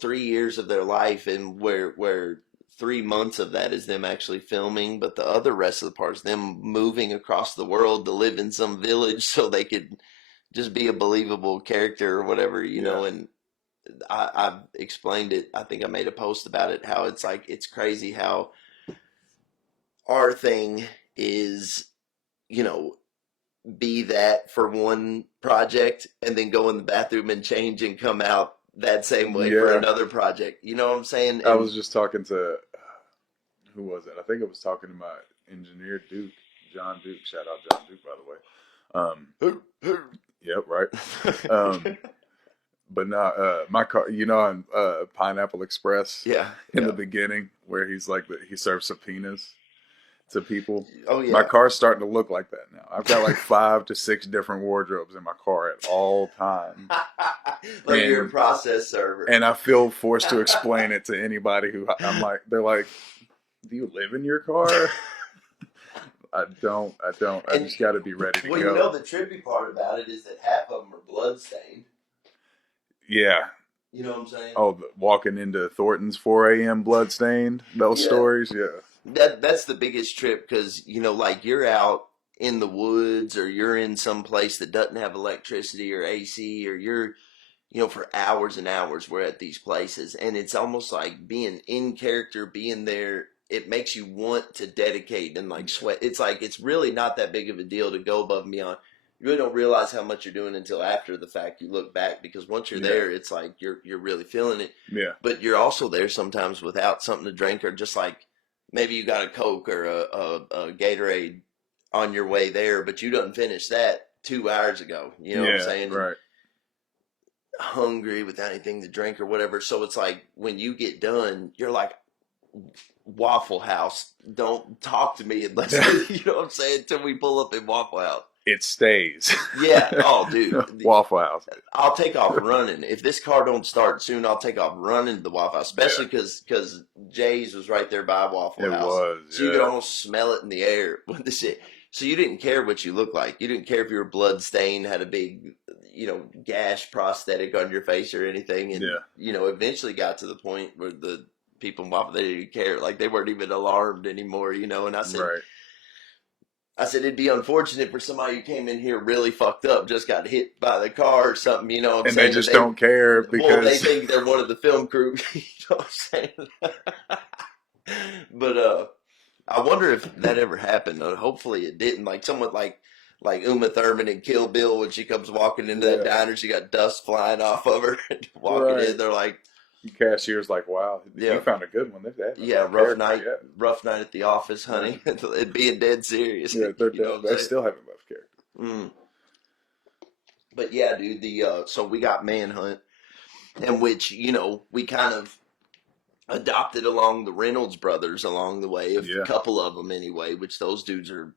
3 years of their life, and where 3 months of that is them actually filming, but the other rest of the part is them moving across the world to live in some village so they could just be a believable character or whatever. Yeah, And I've explained it. I think I made a post about it, how it's like it's crazy how our thing is, you know, be that for one project and then go in the bathroom and change and come out that same way for yeah. another project. You know what I'm saying? I And was just talking to who was it? I think I was talking to my engineer Duke, John Duke. Shout out John Duke, by the way. Yep, right. Um, but now, my car, on Pineapple Express yeah, in the yeah. beginning, where he's like, he serves subpoenas to people. Oh My yeah. car's starting to look like that now. I've got like 5 to 6 different wardrobes in my car at all times, Like you're a and process server. I feel forced to explain it to anybody who they're like, "Do you live in your car?" I don't. I And just got to be ready to well, you know, go. the trippy part about it is that half of them are bloodstained. Yeah. You know what I'm saying? Oh, walking into Thornton's 4 a.m. bloodstained. Those Yeah. stories. Yeah. That's the biggest trip because you know, like you're out in the woods or you're in some place that doesn't have electricity or AC, or you're, you know, for hours and hours we're at these places, and it's almost like being in character, being there. It makes you want to dedicate and like Yeah. sweat. It's like it's really not that big of a deal to go above and beyond. You really don't realize how much you're doing until after the fact. You look back because once you're Yeah. there, it's like you're really feeling it. Yeah. But you're also there sometimes without something to drink, or just like maybe you got a Coke or a Gatorade on your way there, but you done finished that 2 hours ago. You know what I'm Yeah. saying? And Right. hungry without anything to drink or whatever. So it's like when you get done, you're like, Waffle House, don't talk to me unless you know what I'm saying, until we pull up in Waffle House. It stays. Yeah. Oh, dude. Waffle House. I'll take off running. If this car don't start soon, I'll take off running to the Waffle House, especially Yeah. because Jay's was right there by Waffle It House. was. So you could Yeah. almost smell it in the air with the shit. So you didn't care what you looked like. You didn't care if you were blood stained, had a big, you know, gash prosthetic on your face or anything. And, Yeah. you know, eventually got to the point where the people in Waffle, they didn't care. Like they weren't even alarmed anymore, you know. And Right. I said, it'd be unfortunate for somebody who came in here really fucked up, just got hit by the car or something, you know what I'm And they saying? just don't care Well, they because. think they're one of the film crew, you know what I'm saying? But I wonder if that ever happened. Hopefully it didn't. Like someone like Uma Thurman in Kill Bill, when she comes walking into that Yeah. diner, she got dust flying off of her. Walking in, Right. they're like, Cashier's like, wow, yeah, you found a good one. They haven't yeah, left character yet. rough night at the office, Yeah. honey. It being dead serious. Yeah, You know what I'm they saying? still haven't left character. Mm. But yeah, dude, the so we got Manhunt, in which, you know, we kind of adopted along the Reynolds brothers along the way, a Yeah. couple of them anyway, which those dudes are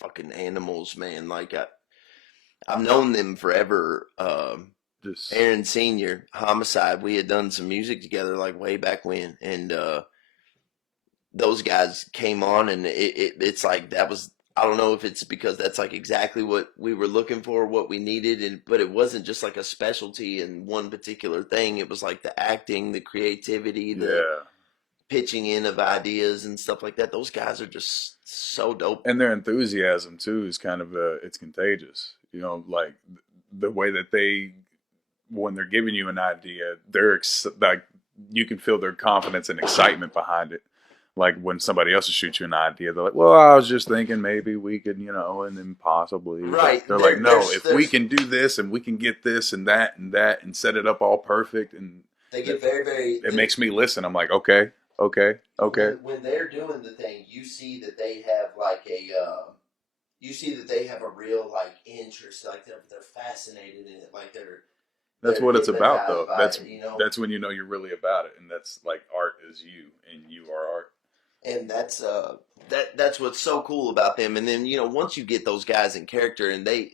fucking animals, man. Like I've known them forever. Just Aaron Senior, Homicide, we had done some music together like way back when, and those guys came on, and it's like that was, I don't know if it's because that's like exactly what we were looking for, what we needed, and but it wasn't just like a specialty in one particular thing. It was like the acting, the creativity, the yeah. pitching in of ideas and stuff like that. Those guys are just so dope. And their enthusiasm too is kind of it's contagious. You know, like the way that they, when they're giving you an idea, like you can feel their confidence and excitement behind it. Like when somebody else will shoot you an idea, they're like, "Well, I was just thinking maybe we could, you know, and then possibly." Right. But they're like, "No, if we can do this and we can get this and that and set it up all perfect," and they get very. it makes me listen. I'm like, okay. When they're doing the thing, you see that they have like you see that they have a real like interest, like they're fascinated in it, like That's they're what it's about, hypnotized though. by it, you know. That's when you know you're really about it, and that's like art is you, and you are art. And that's what's so cool about them. And then, you know, once you get those guys in character, and they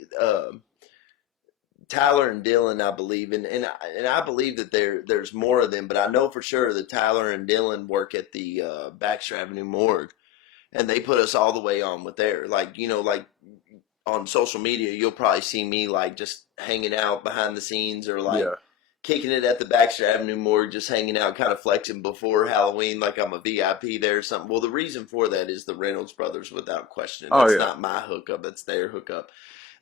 Tyler and Dylan, I believe, and I believe that there's more of them, but I know for sure that Tyler and Dylan work at the Baxter Avenue Morgue, and they put us all the way on with their, like, you know, like on social media, you'll probably see me like just hanging out behind the scenes, or like Yeah, kicking it at the Baxter Avenue Morgue, just hanging out, kind of flexing before Halloween, like I'm a VIP there or something. Well, the reason for that is the Reynolds brothers, without question. oh That's yeah, not my hookup; that's their hookup.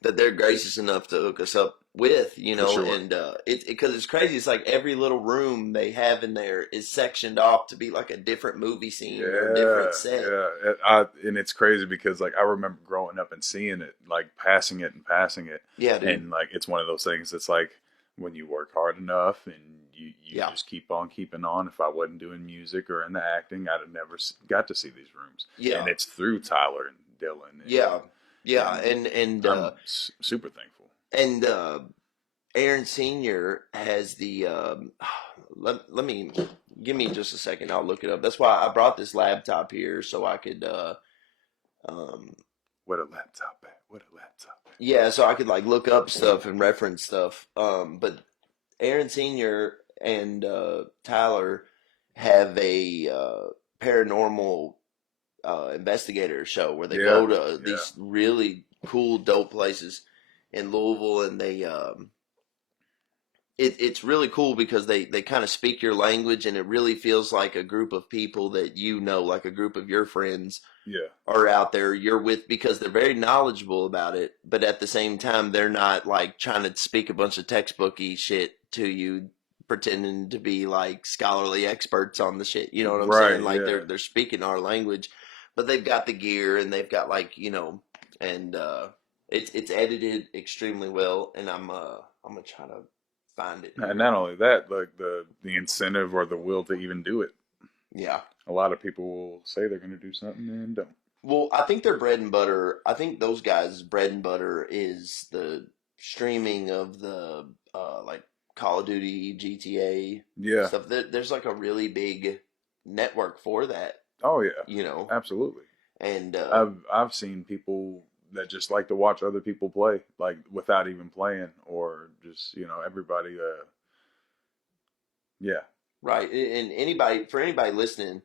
That they're gracious enough to hook us up with, you for know, sure. and because it's crazy. It's like every little room they have in there is sectioned off to be like a different movie scene or a Yeah, different set. and it's crazy because like I remember growing up and seeing it, like passing it and passing it, Yeah, dude. and like it's one of those things that's like when you work hard enough and you Yeah. just keep on keeping on. If I wasn't doing music or in the acting, I'd have never got to see these rooms. Yeah. And it's through Tyler and Dylan. Yeah. Yeah. And I'm super thankful. and Aaron Senior has the let me give me just a second. I'll look it up. That's why I brought this laptop here, so I could What a laptop at. What a laptop at. yeah, so I could like look up stuff and reference stuff. But Aaron Senior and Tyler have a paranormal investigator show where they Yeah, go to yeah, these really cool, dope places in Louisville, and it's really cool because they kind of speak your language, and it really feels like a group of people that like a group of your friends yeah. are out there you're with because they're very knowledgeable about it, but at the same time they're not like trying to speak a bunch of textbooky shit to you, pretending to be like scholarly experts on the shit. You know what I'm saying? Right, Like yeah. they're speaking our language, but they've got the gear and they've got like and it's edited extremely well, and I'm gonna try to find it And here. not only that, like the incentive or the will to even do it. Yeah. A lot of people will say they're going to do something and don't. Well, I think their bread and butter, I think those guys' bread and butter is the streaming of the like Call of Duty, GTA Yeah. stuff. There's like a really big network for that, Oh yeah. you know. Absolutely. And I've seen people that just like to watch other people play, like without even playing, or just everybody. Yeah. right, and anybody listening,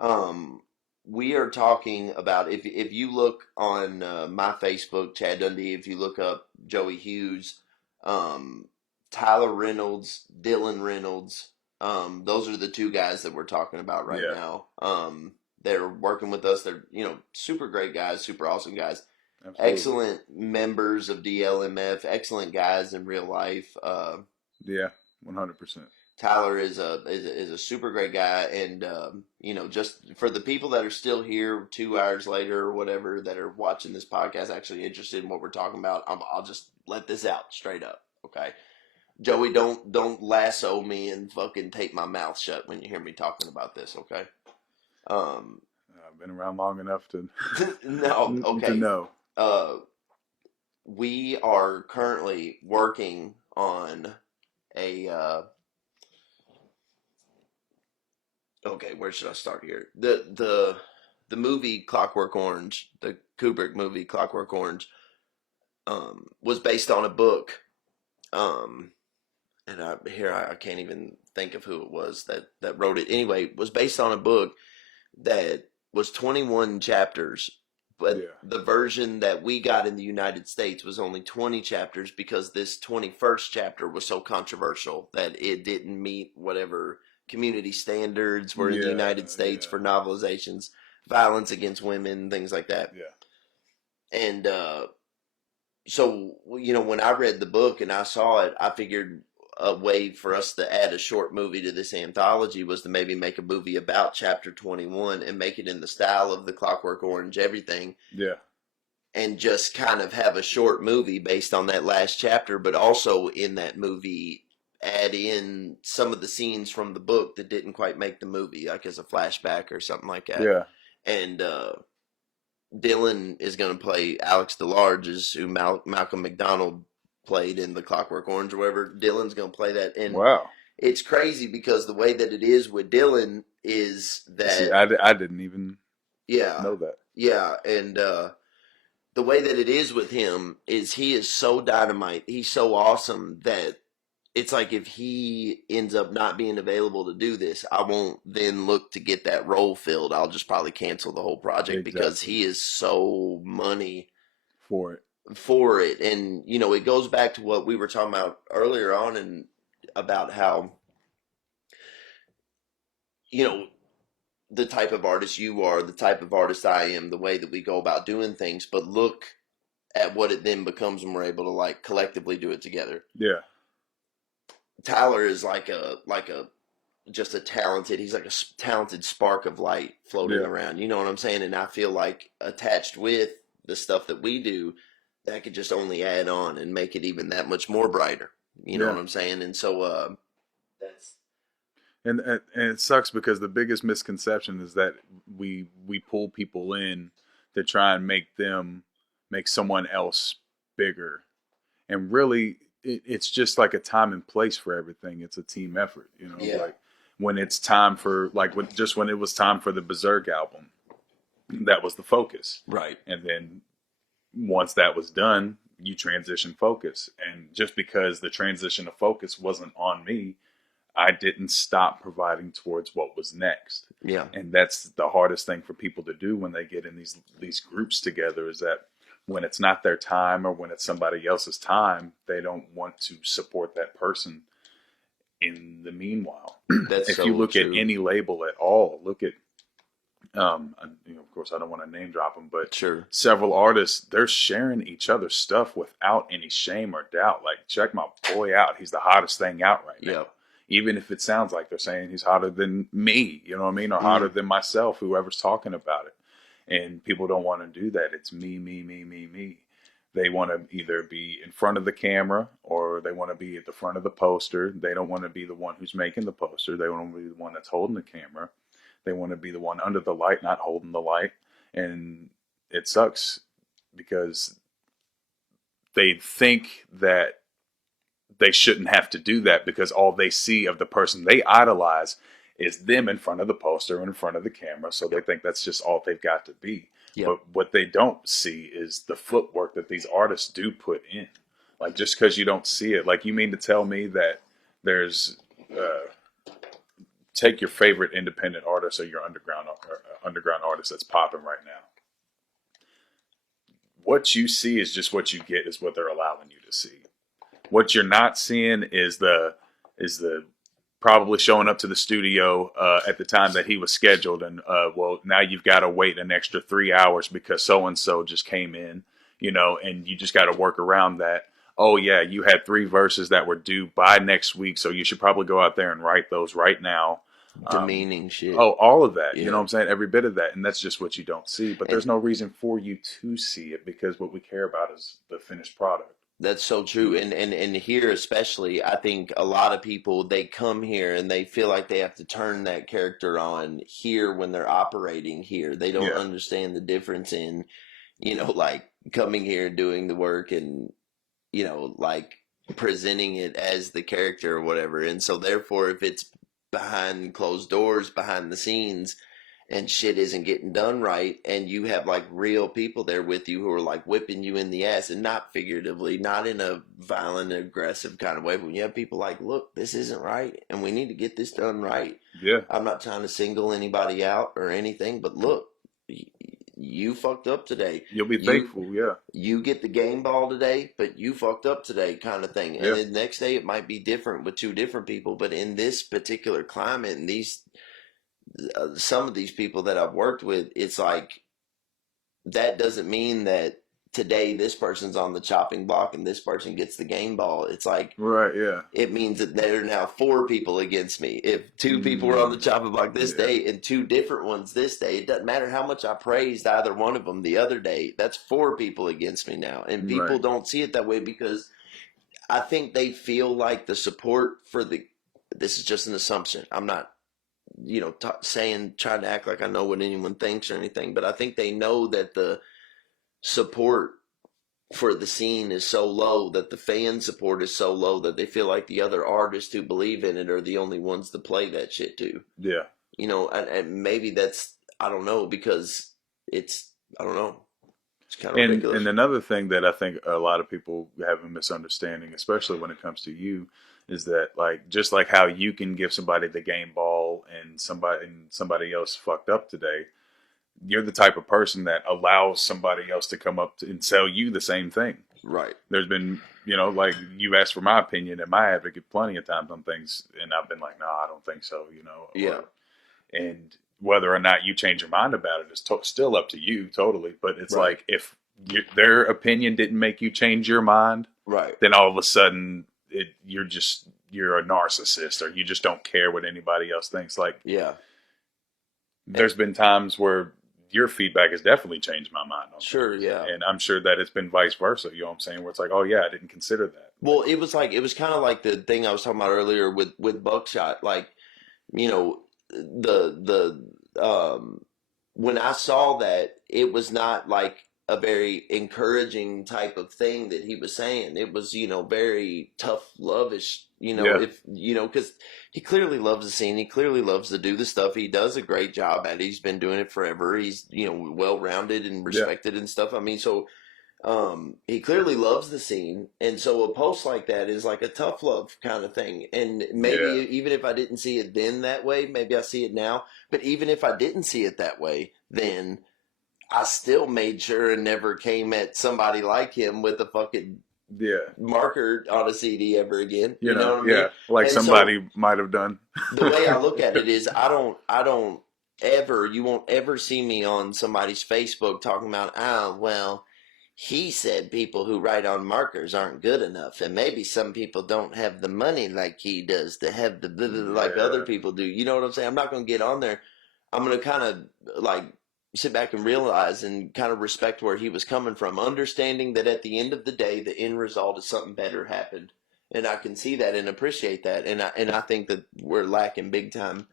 um, we are talking about if you look on my Facebook, Chad Dundee, if you look up Joey Hughes, um, Tyler Reynolds, Dylan Reynolds, those are the two guys that we're talking about right Yeah. now. They're working with us. They're super great guys, super awesome guys, Absolutely. excellent members of DLMF, excellent guys in real life. Yeah. 100%. Tyler is a super great guy, and just for the people that are still here 2 hours later or whatever that are watching this podcast, actually interested in what we're talking about, I'll just let this out straight up, okay? Joey, don't lasso me and fucking tape my mouth shut when you hear me talking about this, okay? Um, I've been around long enough to no, to okay. know. Uh, we are currently working on a okay, where should I start here? The movie Clockwork Orange, the Kubrick movie Clockwork Orange, was based on a book. Um, and I can't even think of who it was that wrote it. Anyway, it was based on a book that was 21 chapters, but Yeah. the version that we got in the United States was only 20 chapters because this 21st chapter was so controversial that it didn't meet whatever community standards were in the Yeah. United States Yeah. for novelizations, violence against women, things like that. Yeah. And so when I read the book and I saw it, I figured a way for us to add a short movie to this anthology was to maybe make a movie about chapter 21 and make it in the style of the Clockwork Orange everything, Yeah. and just kind of have a short movie based on that last chapter, but also in that movie add in some of the scenes from the book that didn't quite make the movie, like as a flashback or something like that. Yeah. And Dylan is going to play Alex DeLarge, who Malcolm McDonald played in the Clockwork Orange or whatever. Dylan's going to play that, and Wow. it's crazy because the way that it is with Dylan is See, that I didn't even yeah, know that. yeah, and the way that it is with him is he is so dynamite. He's so awesome that it's like if he ends up not being available to do this, I won't then look to get that role filled. I'll just probably cancel the whole project because Exactly. he is so money For it. for it. And it goes back to what we were talking about earlier on, and about how you know the type of artist you are, the type of artist I am, the way that we go about doing things, but look at what it then becomes when we're able to like collectively do it together. Yeah. Tyler is like a just a talented, he's like a talented spark of light floating Yeah. around, you know what I'm saying? And I feel like attached with the stuff that we do, that could just only add on and make it even that much more brighter, you know Yeah. what I'm saying? And so that's And it sucks because the biggest misconception is that we pull people in to try and make someone else bigger, and really it's just like a time and place for everything. It's a team effort, yeah, like when it's time for when it was time for the Berserk album, that was the focus. right, And then once that was done, you transition focus, and just because the transition of focus wasn't on me, I didn't stop providing towards what was next. Yeah. And that's the hardest thing for people to do when they get in these groups together, is that when it's not their time or when it's somebody else's time, they don't want to support that person in the meanwhile. That's If you so look at true. any label at all, look at of course, I don't want to name drop them, but Sure. several artists, they're sharing each other's stuff without any shame or doubt. Like, check my boy out; he's the hottest thing out right now. Yep. Even if it sounds like they're saying he's hotter than me, you know what I mean, or hotter Mm. than myself, whoever's talking about it. And people don't want to do that. It's me, me, me, me, me. They want to either be in front of the camera or they want to be at the front of the poster. They don't want to be the one who's making the poster. They want to be the one that's holding the camera. They want to be the one under the light, not holding the light. And it sucks because they think that they shouldn't have to do that because all they see of the person they idolize is them in front of the poster and in front of the camera. So they think that's just all they've got to be. Yep. But what they don't see is the footwork that these artists do put in. Like, just because you don't see it, like, you mean to tell me that there's take your favorite independent artist or your underground artist that's popping right now. What you see is just what you get, is what they're allowing you to see. What you're not seeing is the probably showing up to the studio at the time that he was scheduled, and well, now you've got to wait an extra 3 hours because so and so just came in, and you just got to work around that. Oh yeah, you had 3 verses that were due by next week, so you should probably go out there and write those right now. Demeaning shit. Oh, all of that. Yeah. You know what I'm saying? Every bit of that. And that's just what you don't see. But there's no reason for you to see it because what we care about is the finished product. That's so true. And here especially, I think a lot of people, they come here and they feel like they have to turn that character on here when they're operating here. They don't Yeah. understand the difference in, like coming here and doing the work and, like presenting it as the character or whatever. And so therefore, if it's behind closed doors, behind the scenes, and shit isn't getting done right, and you have like real people there with you who are like whipping you in the ass, and not figuratively, not in a violent, aggressive kind of way, but when you have people like, look, this isn't right, and we need to get this done right. Yeah. I'm not trying to single anybody out or anything, but look, you fucked up today. You'll be thankful, yeah. You get the game ball today, but you fucked up today, kind of thing. And Yeah. then the next day it might be different with 2 different people, but in this particular climate and these some of these people that I've worked with, it's like that doesn't mean that today this person's on the chopping block and this person gets the game ball. It's like, right, yeah. It means that there are now 4 people against me. If 2 people were on the chopping block this day and 2 different ones this day, it doesn't matter how much I praised either one of them the other day. That's 4 people against me now, and people don't see it that way because I think they feel like the support for this is just an assumption. I'm not trying to act like I know what anyone thinks or anything, but I think they know that the support for the scene is so low, that the fan support is so low, that they feel like the other artists who believe in it are the only ones to play that shit to. Yeah. And maybe that's, I don't know, because I don't know. It's kind of ridiculous. And another thing that I think a lot of people have a misunderstanding, especially when it comes to you, is that, like, just like how you can give somebody the game ball and somebody else fucked up today, you're the type of person that allows somebody else to come up and sell you the same thing. Right. There's been, like, you've asked for my opinion and my advocate plenty of times on things, and I've been like, no, I don't think so, Yeah. And whether or not you change your mind about it is still up to you, totally. But it's like, if their opinion didn't make you change your mind, right, then all of a sudden you're a narcissist, or you just don't care what anybody else thinks. Like, yeah, there's been times where your feedback has definitely changed my mind on sure, things. yeah. And I'm sure that it's been vice versa, you know what I'm saying? Where it's like, oh yeah, I didn't consider that. Well, it was kind of like the thing I was talking about earlier with Buckshot. Like, the when I saw that, it was not like a very encouraging type of thing that he was saying. It was, very tough lovish, if, because he clearly loves the scene. He clearly loves to do the stuff. He does a great job at it. He's been doing it forever. He's, well-rounded and respected and stuff. I mean, so, He clearly loves the scene, and so a post like that is like a tough love kind of thing. And maybe Yeah. even if I didn't see it then that way, maybe I see it now. But even if I didn't see it that way then, I still made sure and never came at somebody like him with a fucking Yeah. marker on a CD ever again. You You know know, what I mean? yeah, like And so somebody might have done. the way I look at it is I don't ever, you won't ever see me on somebody's Facebook talking about, oh, well, he said people who write on markers aren't good enough, and maybe some people don't have the money like he does to have the blah, blah, blah, like other Yeah. people do. You know what I'm saying? I'm not going to get on there. I'm going to kind of like sit back and realize and kind of respect where he was coming from, understanding that at the end of the day, the end result is something better happened. And I can see that and appreciate that. And I think that we're lacking big time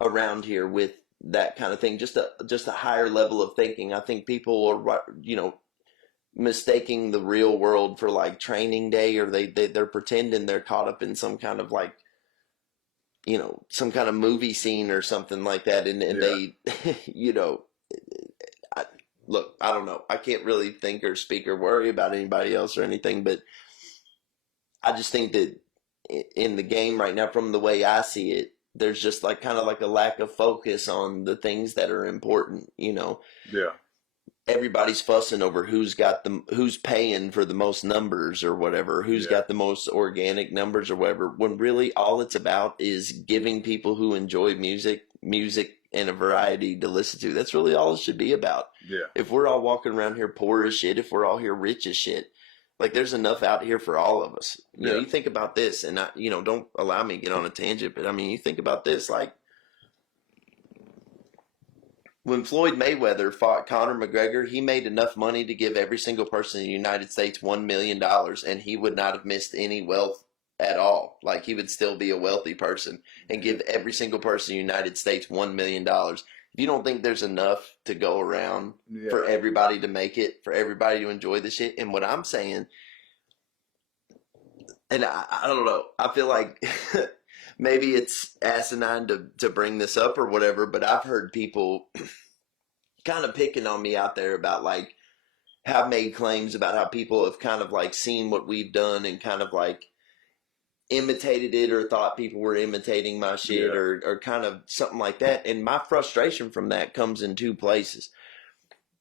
around here with that kind of thing. Just a higher level of thinking. I think people are, mistaking the real world for like training day, or they're pretending they're caught up in some kind of like, some kind of movie scene or something like that, and Yeah. they I, look, I don't know, I can't really think or speak or worry about anybody else or anything, but I just think that in the game right now, from the way I see it, there's just like kind of like a lack of focus on the things that are important. Yeah. Everybody's fussing over who's paying for the most numbers or whatever, who's Yeah. got the most organic numbers or whatever, when really all it's about is giving people who enjoy music and a variety to listen to. That's really all it should be about. Yeah. If we're all walking around here poor as shit, if we're all here rich as shit, like there's enough out here for all of us. Yeah. You think about this, and don't allow me to get on a tangent, but I mean, you think about this, like when Floyd Mayweather fought Conor McGregor, he made enough money to give every single person in the United States $1 million, and he would not have missed any wealth at all. Like he would still be a wealthy person and give every single person in the United States $1 million. If you don't think there's enough to go around for Yeah. everybody to make it, for everybody to enjoy the shit, and what I'm saying, and I don't know, I feel like maybe it's asinine to bring this up or whatever, but I've heard people kind of picking on me out there about like have made claims about how people have kind of like seen what we've done and kind of like imitated it or thought people were imitating my shit, Yeah. or kind of something like that. And my frustration from that comes in two places.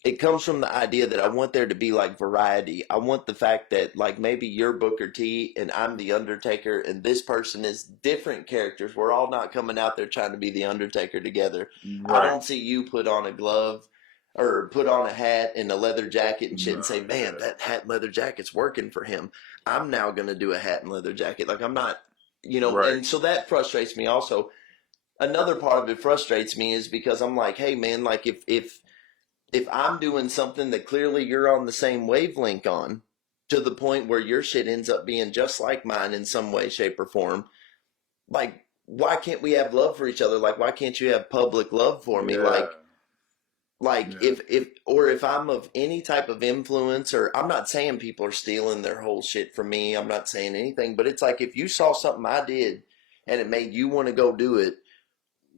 It comes from the idea that I want there to be like variety. I want the fact that like maybe you're Booker T and I'm the Undertaker and this person is different characters. We're all not coming out there trying to be the Undertaker together. I Right. don't see you put on a glove or put on a hat and a leather jacket and shit and say, man, Yeah. that hat and leather jacket's working for him. I'm now going to do a hat and leather jacket. Like I'm not, Right. and so that frustrates me also. Another part of it frustrates me is because I'm like, hey man, like if I'm doing something that clearly you're on the same wavelength on, to the point where your shit ends up being just like mine in some way, shape, or form, like why can't we have love for each other? Like why can't you have public love for me? Yeah. Like Yeah. if I'm of any type of influence, or I'm not saying people are stealing their whole shit from me, I'm not saying anything, but it's like if you saw something I did and it made you want to go do it,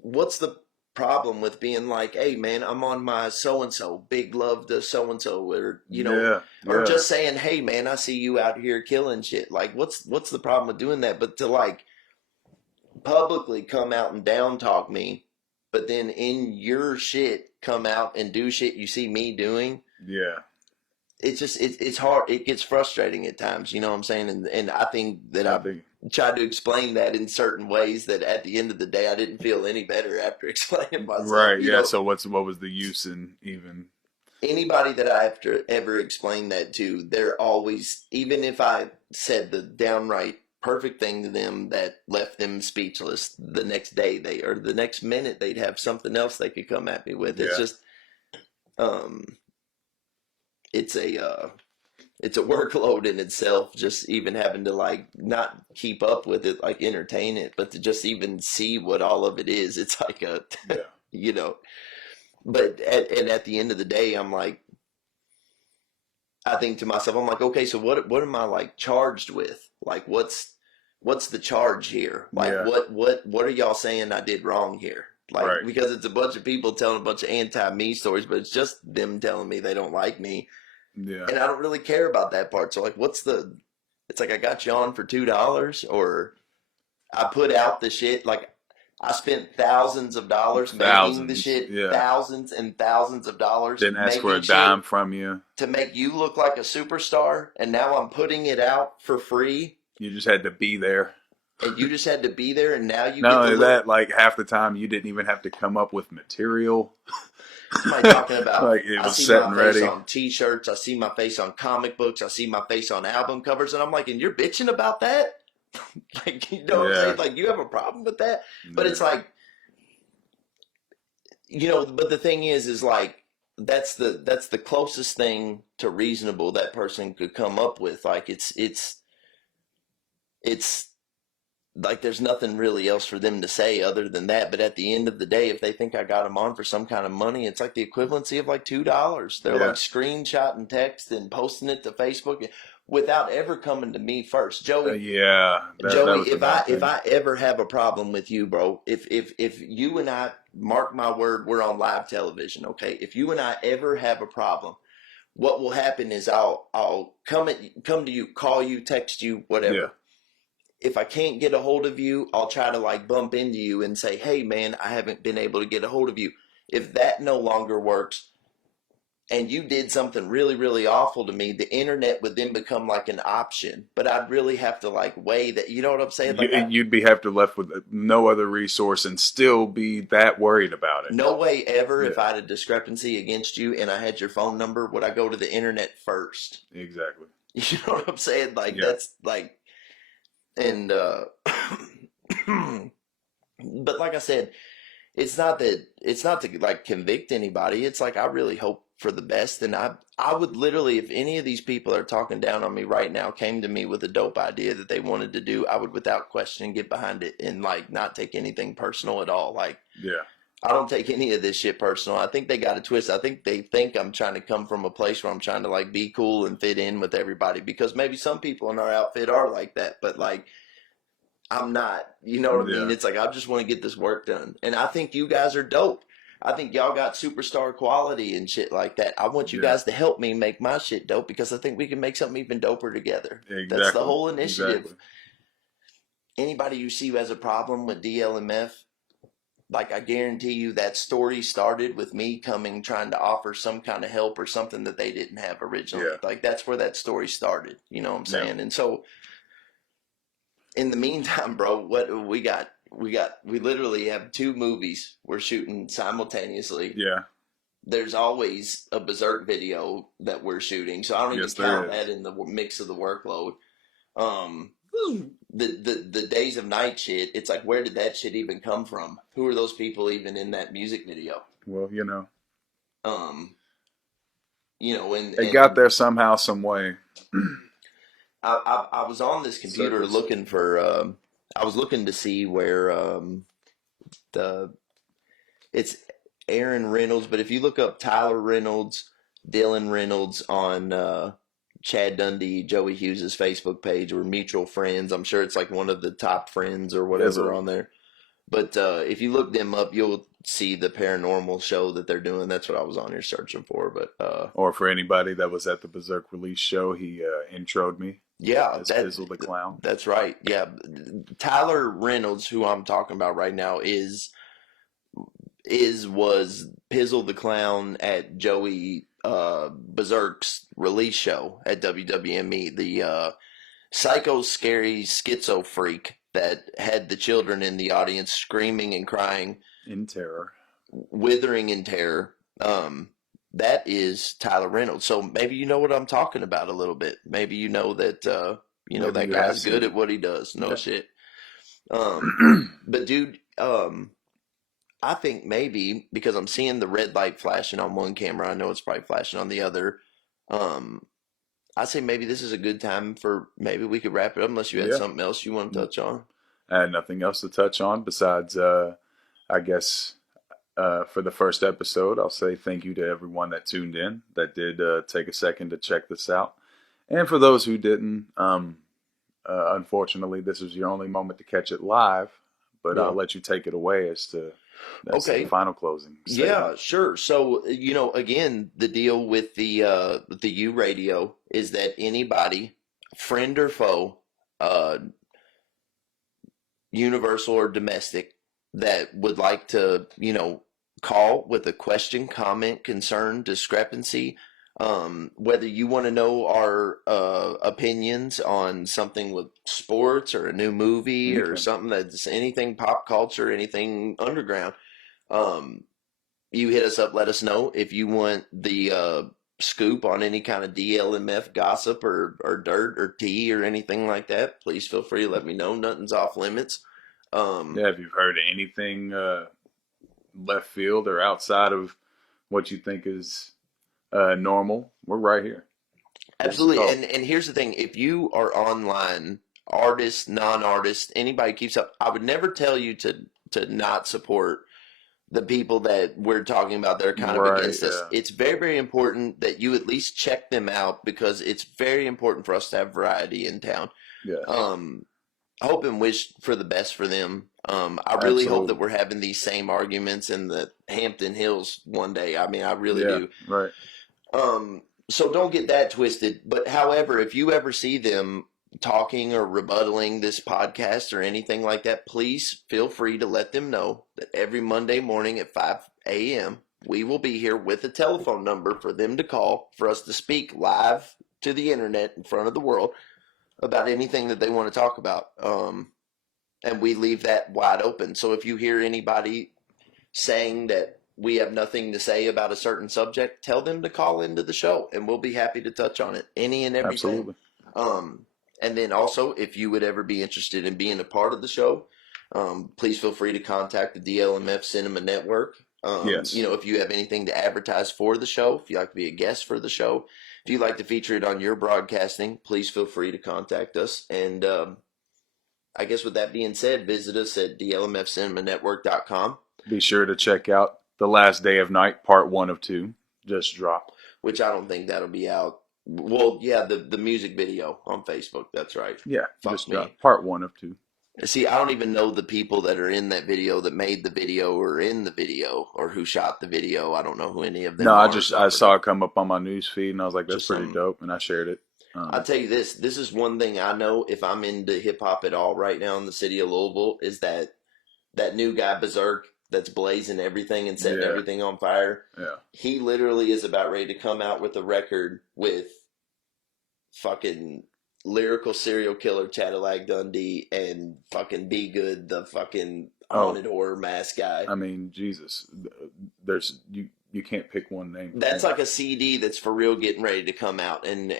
what's the problem with being like, hey man, I'm on my so and so, big love to so and so, or Yeah. or Yeah. just saying, hey man, I see you out here killing shit. Like, what's the problem with doing that? But to like publicly come out and down talk me, but then in your shit come out and do shit you see me doing. Yeah. It's just it's hard. It gets frustrating at times. You know what I'm saying? And I think that I I've think. tried to explain that in certain ways that at the end of the day I didn't feel any better after explaining myself. Right. Yeah. So what was the use in even? Anybody that I have to ever explain that to, they're always, even if I said the downright perfect thing to them that left them speechless, the next day or the next minute they'd have something else they could come at me with. It's Yeah. just um it's a workload in itself, just even having to like not keep up with it, like entertain it, but to just even see what all of it is. It's like a Yeah. you know but at the end of the day, I'm like, I think to myself, I'm like, okay, so what am I like charged with? Like what's the charge here? Like Yeah. what are y'all saying I did wrong here? Like, Right. because it's a bunch of people telling a bunch of anti me stories, but it's just them telling me they don't like me. Yeah. And I don't really care about that part. So like, it's like I got you on for $2, or I put out the shit. Like I spent thousands of dollars making the Thousands. shit, Yeah. thousands and thousands of dollars Didn't ask for a making dime shit from you. to make you look like a superstar, and now I'm putting it out for free, You just had to be there. and you just had to be there, and now you Not get to only look. that, like half the time you didn't even have to come up with material. Somebody talking about, Like it I was see set my and face ready. on T-shirts, I see my face on comic books, I see my face on album covers, and I'm like, and you're bitching about that? Like, you know what I'm Yeah. saying? Like, you have a problem with that? But it's Yeah. like, but the thing is like, that's the closest thing to reasonable that person could come up with. Like, it's like there's nothing really else for them to say other than that. But at the end of the day, if they think I got them on for some kind of money, it's like the equivalency of like $2. They're like Yeah. screenshotting text and posting it to Facebook without ever coming to me first. Joey, Yeah. That Joey, was the if main I if thing. I ever have a problem with you, bro, if you and I, mark my word, we're on live television, okay? If you and I ever have a problem, what will happen is I'll come to you, call you, text you, Yeah. whatever. If I can't get a hold of you, I'll try to like bump into you and say, "Hey man, I haven't been able to get a hold of you." If that no longer works, and you did something really, really awful to me, the internet would then become like an option. But I'd really have to like weigh that. You know what I'm saying? Like, You'd be have to left with no other resource and still be that worried about it. no way ever, if Yeah. I had a discrepancy against you and I had your phone number, would I go to the internet first. Exactly. You know what I'm saying? Like, Yeah. that's like, and but like I said, it's not to like convict anybody. It's like I really hope for the best, and I would literally, if any of these people that are talking down on me right now came to me with a dope idea that they wanted to do, I would without question get behind it and like not take anything personal at all. Like, Yeah. I don't take any of this shit personal. I think they got a twist. I think they think I'm trying to come from a place where I'm trying to like be cool and fit in with everybody, because maybe some people in our outfit are like that, but like I'm not. You know what I mean? Yeah. It's like I just want to get this work done. And I think you guys are dope. I think y'all got superstar quality and shit like that. I want you Yeah. guys to help me make my shit dope, because I think we can make something even doper together. That's the Exactly. whole initiative. Exactly. Anybody you see who has a problem with DLMF, like I guarantee you that story started with me coming trying to offer some kind of help or something that they didn't have Yeah. originally. Like that's where that story started. You know what I'm Yeah. saying? And so in the meantime, bro, what we literally have two movies we're shooting simultaneously. Yeah. There's always a Berserk video that we're shooting, so I don't even Yes, there count that is. in the mix of the workload. Um, the days of night shit, it's like, where did that shit even come from? Who are those people even in that music video? Well, Um, and they got there somehow, some way. I was on this computer Circles. looking for I was looking to see where the it's Aaron Reynolds, but if you look up Tyler Reynolds, Dylan Reynolds on Chad Dundee, Joey Hughes's Facebook page, we're mutual friends. I'm sure it's like one of the top friends or There's whatever a on there. But if you look them up, you'll see the paranormal show that they're doing. That's what I was on here searching for. But or for anybody that was at the Berserk release show, he introed me yeah, as Pizzle the Clown. that's right. Yeah, Tyler Reynolds, who I'm talking about right now, was Pizzle the Clown at Joey Berserk's release show at WWME. The psycho, scary, schizo freak that had the children in the audience screaming and crying, In terror. withering in terror. That is Tyler Reynolds. So maybe you know what I'm talking about a little bit. Maybe you know that Maybe that you have guy's good seen at it. what he does. No Yeah. shit. But dude, I think maybe because I'm seeing the red light flashing on one camera, I know it's probably flashing on the other. Um, I say maybe this is a good time for maybe we could wrap it up unless you had Yeah. something else you want to touch on. I had nothing else to touch on besides, I guess, for the first episode, I'll say thank you to everyone that tuned in, that did take a second to check this out. And for those who didn't, unfortunately, this was your only moment to catch it live, but Yeah. I'll let you take it away as to That's the Okay. final closing Yeah, statement. sure. So, again, the deal with the U radio is that anybody, friend or foe, uh, universal or domestic, that would like to, call with a question, comment, concern, discrepancy, whether you want to know our opinions on something with sports or a new movie or Anything. something that's anything pop culture, anything underground. Um, you hit us up, let us know if you want the scoop on any kind of DLMF gossip or dirt or tea or anything like that. Please feel free to let me know. Nothing's off limits. Um, Yeah, if you've heard anything left field or outside of what you think is normal, we're right here. Give us a Absolutely. call. And here's the thing: if you are online, artist, non-artist, anybody keeps up, I would never tell you to not support the people that we're talking about that are kind of Right. against us. Yeah. It's very, very important that you at least check them out because it's very important for us to have variety in town. Yes. Um, I hope and wish for the best for them. I really hope that Absolutely. we're having these same arguments in the Hampton Hills one day. I mean, I really Yeah. do. Right. So don't get that twisted. But however, if you ever see them talking or rebuttaling this podcast or anything like that, please feel free to let them know that every Monday morning at 5 a.m. we will be here with a telephone number for them to call for us to speak live to the internet in front of the world about anything that they want to talk about. And we leave that wide open. So if you hear anybody saying that we have nothing to say about a certain subject, tell them to call into the show and we'll be happy to touch on it. Any and everything. Absolutely. Um, and then also, if you would ever be interested in being a part of the show, please feel free to contact the DLMF Cinema Network. Yes. If you have anything to advertise for the show, if you'd like to be a guest for the show, if you'd like to feature it on your broadcasting, please feel free to contact us. And I guess with that being said, visit us at dlmfcinemanetwork.com. Be sure to check out The Last Day of Night, Part 1 of 2. Just dropped. Which I don't think that'll be out. Well, yeah, the music video on Facebook. That's right. Yeah, Fuck just me. dropped. Part 1 of 2. See, I don't even know the people that are in that video that made the video or in the video or who shot the video. I don't know who any of No, them are. I saw it come up on my news feed and I was like, that's Just pretty some. dope, and I shared it. I'll tell you this. This is one thing I know if I'm into hip hop at all right now in the city of Louisville is that new guy Berserk that's blazing everything and setting Yeah, everything on fire. yeah. He literally is about ready to come out with a record with fucking lyrical serial killer Cadillac Dundee and fucking Be Good, the fucking Oh, haunted horror mask guy. I mean, Jesus, there's you can't pick one name for That's him. like a CD that's for real getting ready to come out, and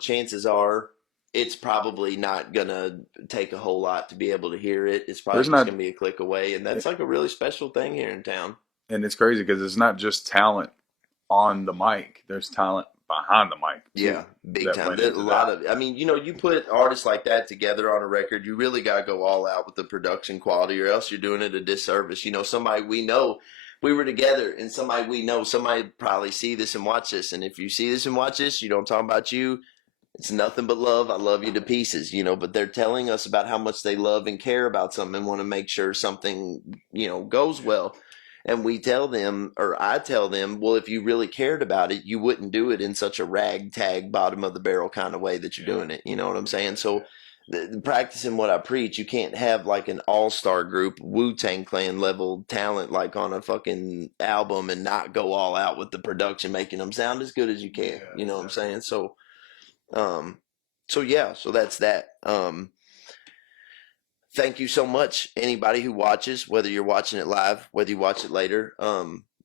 chances are it's probably not gonna take a whole lot to be able to hear it. It's probably There's just not, gonna be a click away, and that's like a really special thing here in town. and it's crazy because it's not just talent on the mic. There's talent behind the mic too Yeah, big that time. went There's a into that. lot of, I mean, you put artists like that together on a record, you really got to go all out with the production quality, or else you're doing it a disservice. Somebody we know, we were together, and somebody we know, somebody probably see this and watch this, and if you see this and watch this, I'm talking about you. It's nothing but love. I love you to pieces, but they're telling us about how much they love and care about something and want to make sure something, goes well. And we tell them, or I tell them, well, if you really cared about it, you wouldn't do it in such a ragtag, bottom of the barrel kind of way that you're doing it. You know what I'm saying? So, practicing what I preach, you can't have like an all star group, Wu Tang Clan level talent, like on a fucking album and not go all out with the production, making them sound as good as you can. You know what I'm saying? Um, so that's that. Thank you so much, anybody who watches, whether you're watching it live, whether you watch it later.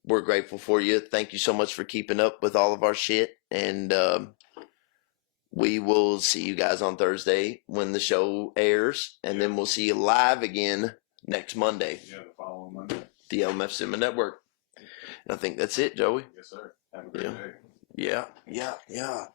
We're grateful for you. Thank you so much for keeping up with all of our shit, and we will see you guys on Thursday when the show airs, and then we'll see you live again next Monday. Yeah, the following Monday. The LMF Cinema Network. And I think that's it, Joey. Yes, sir. Have a great day. Yeah, yeah, yeah.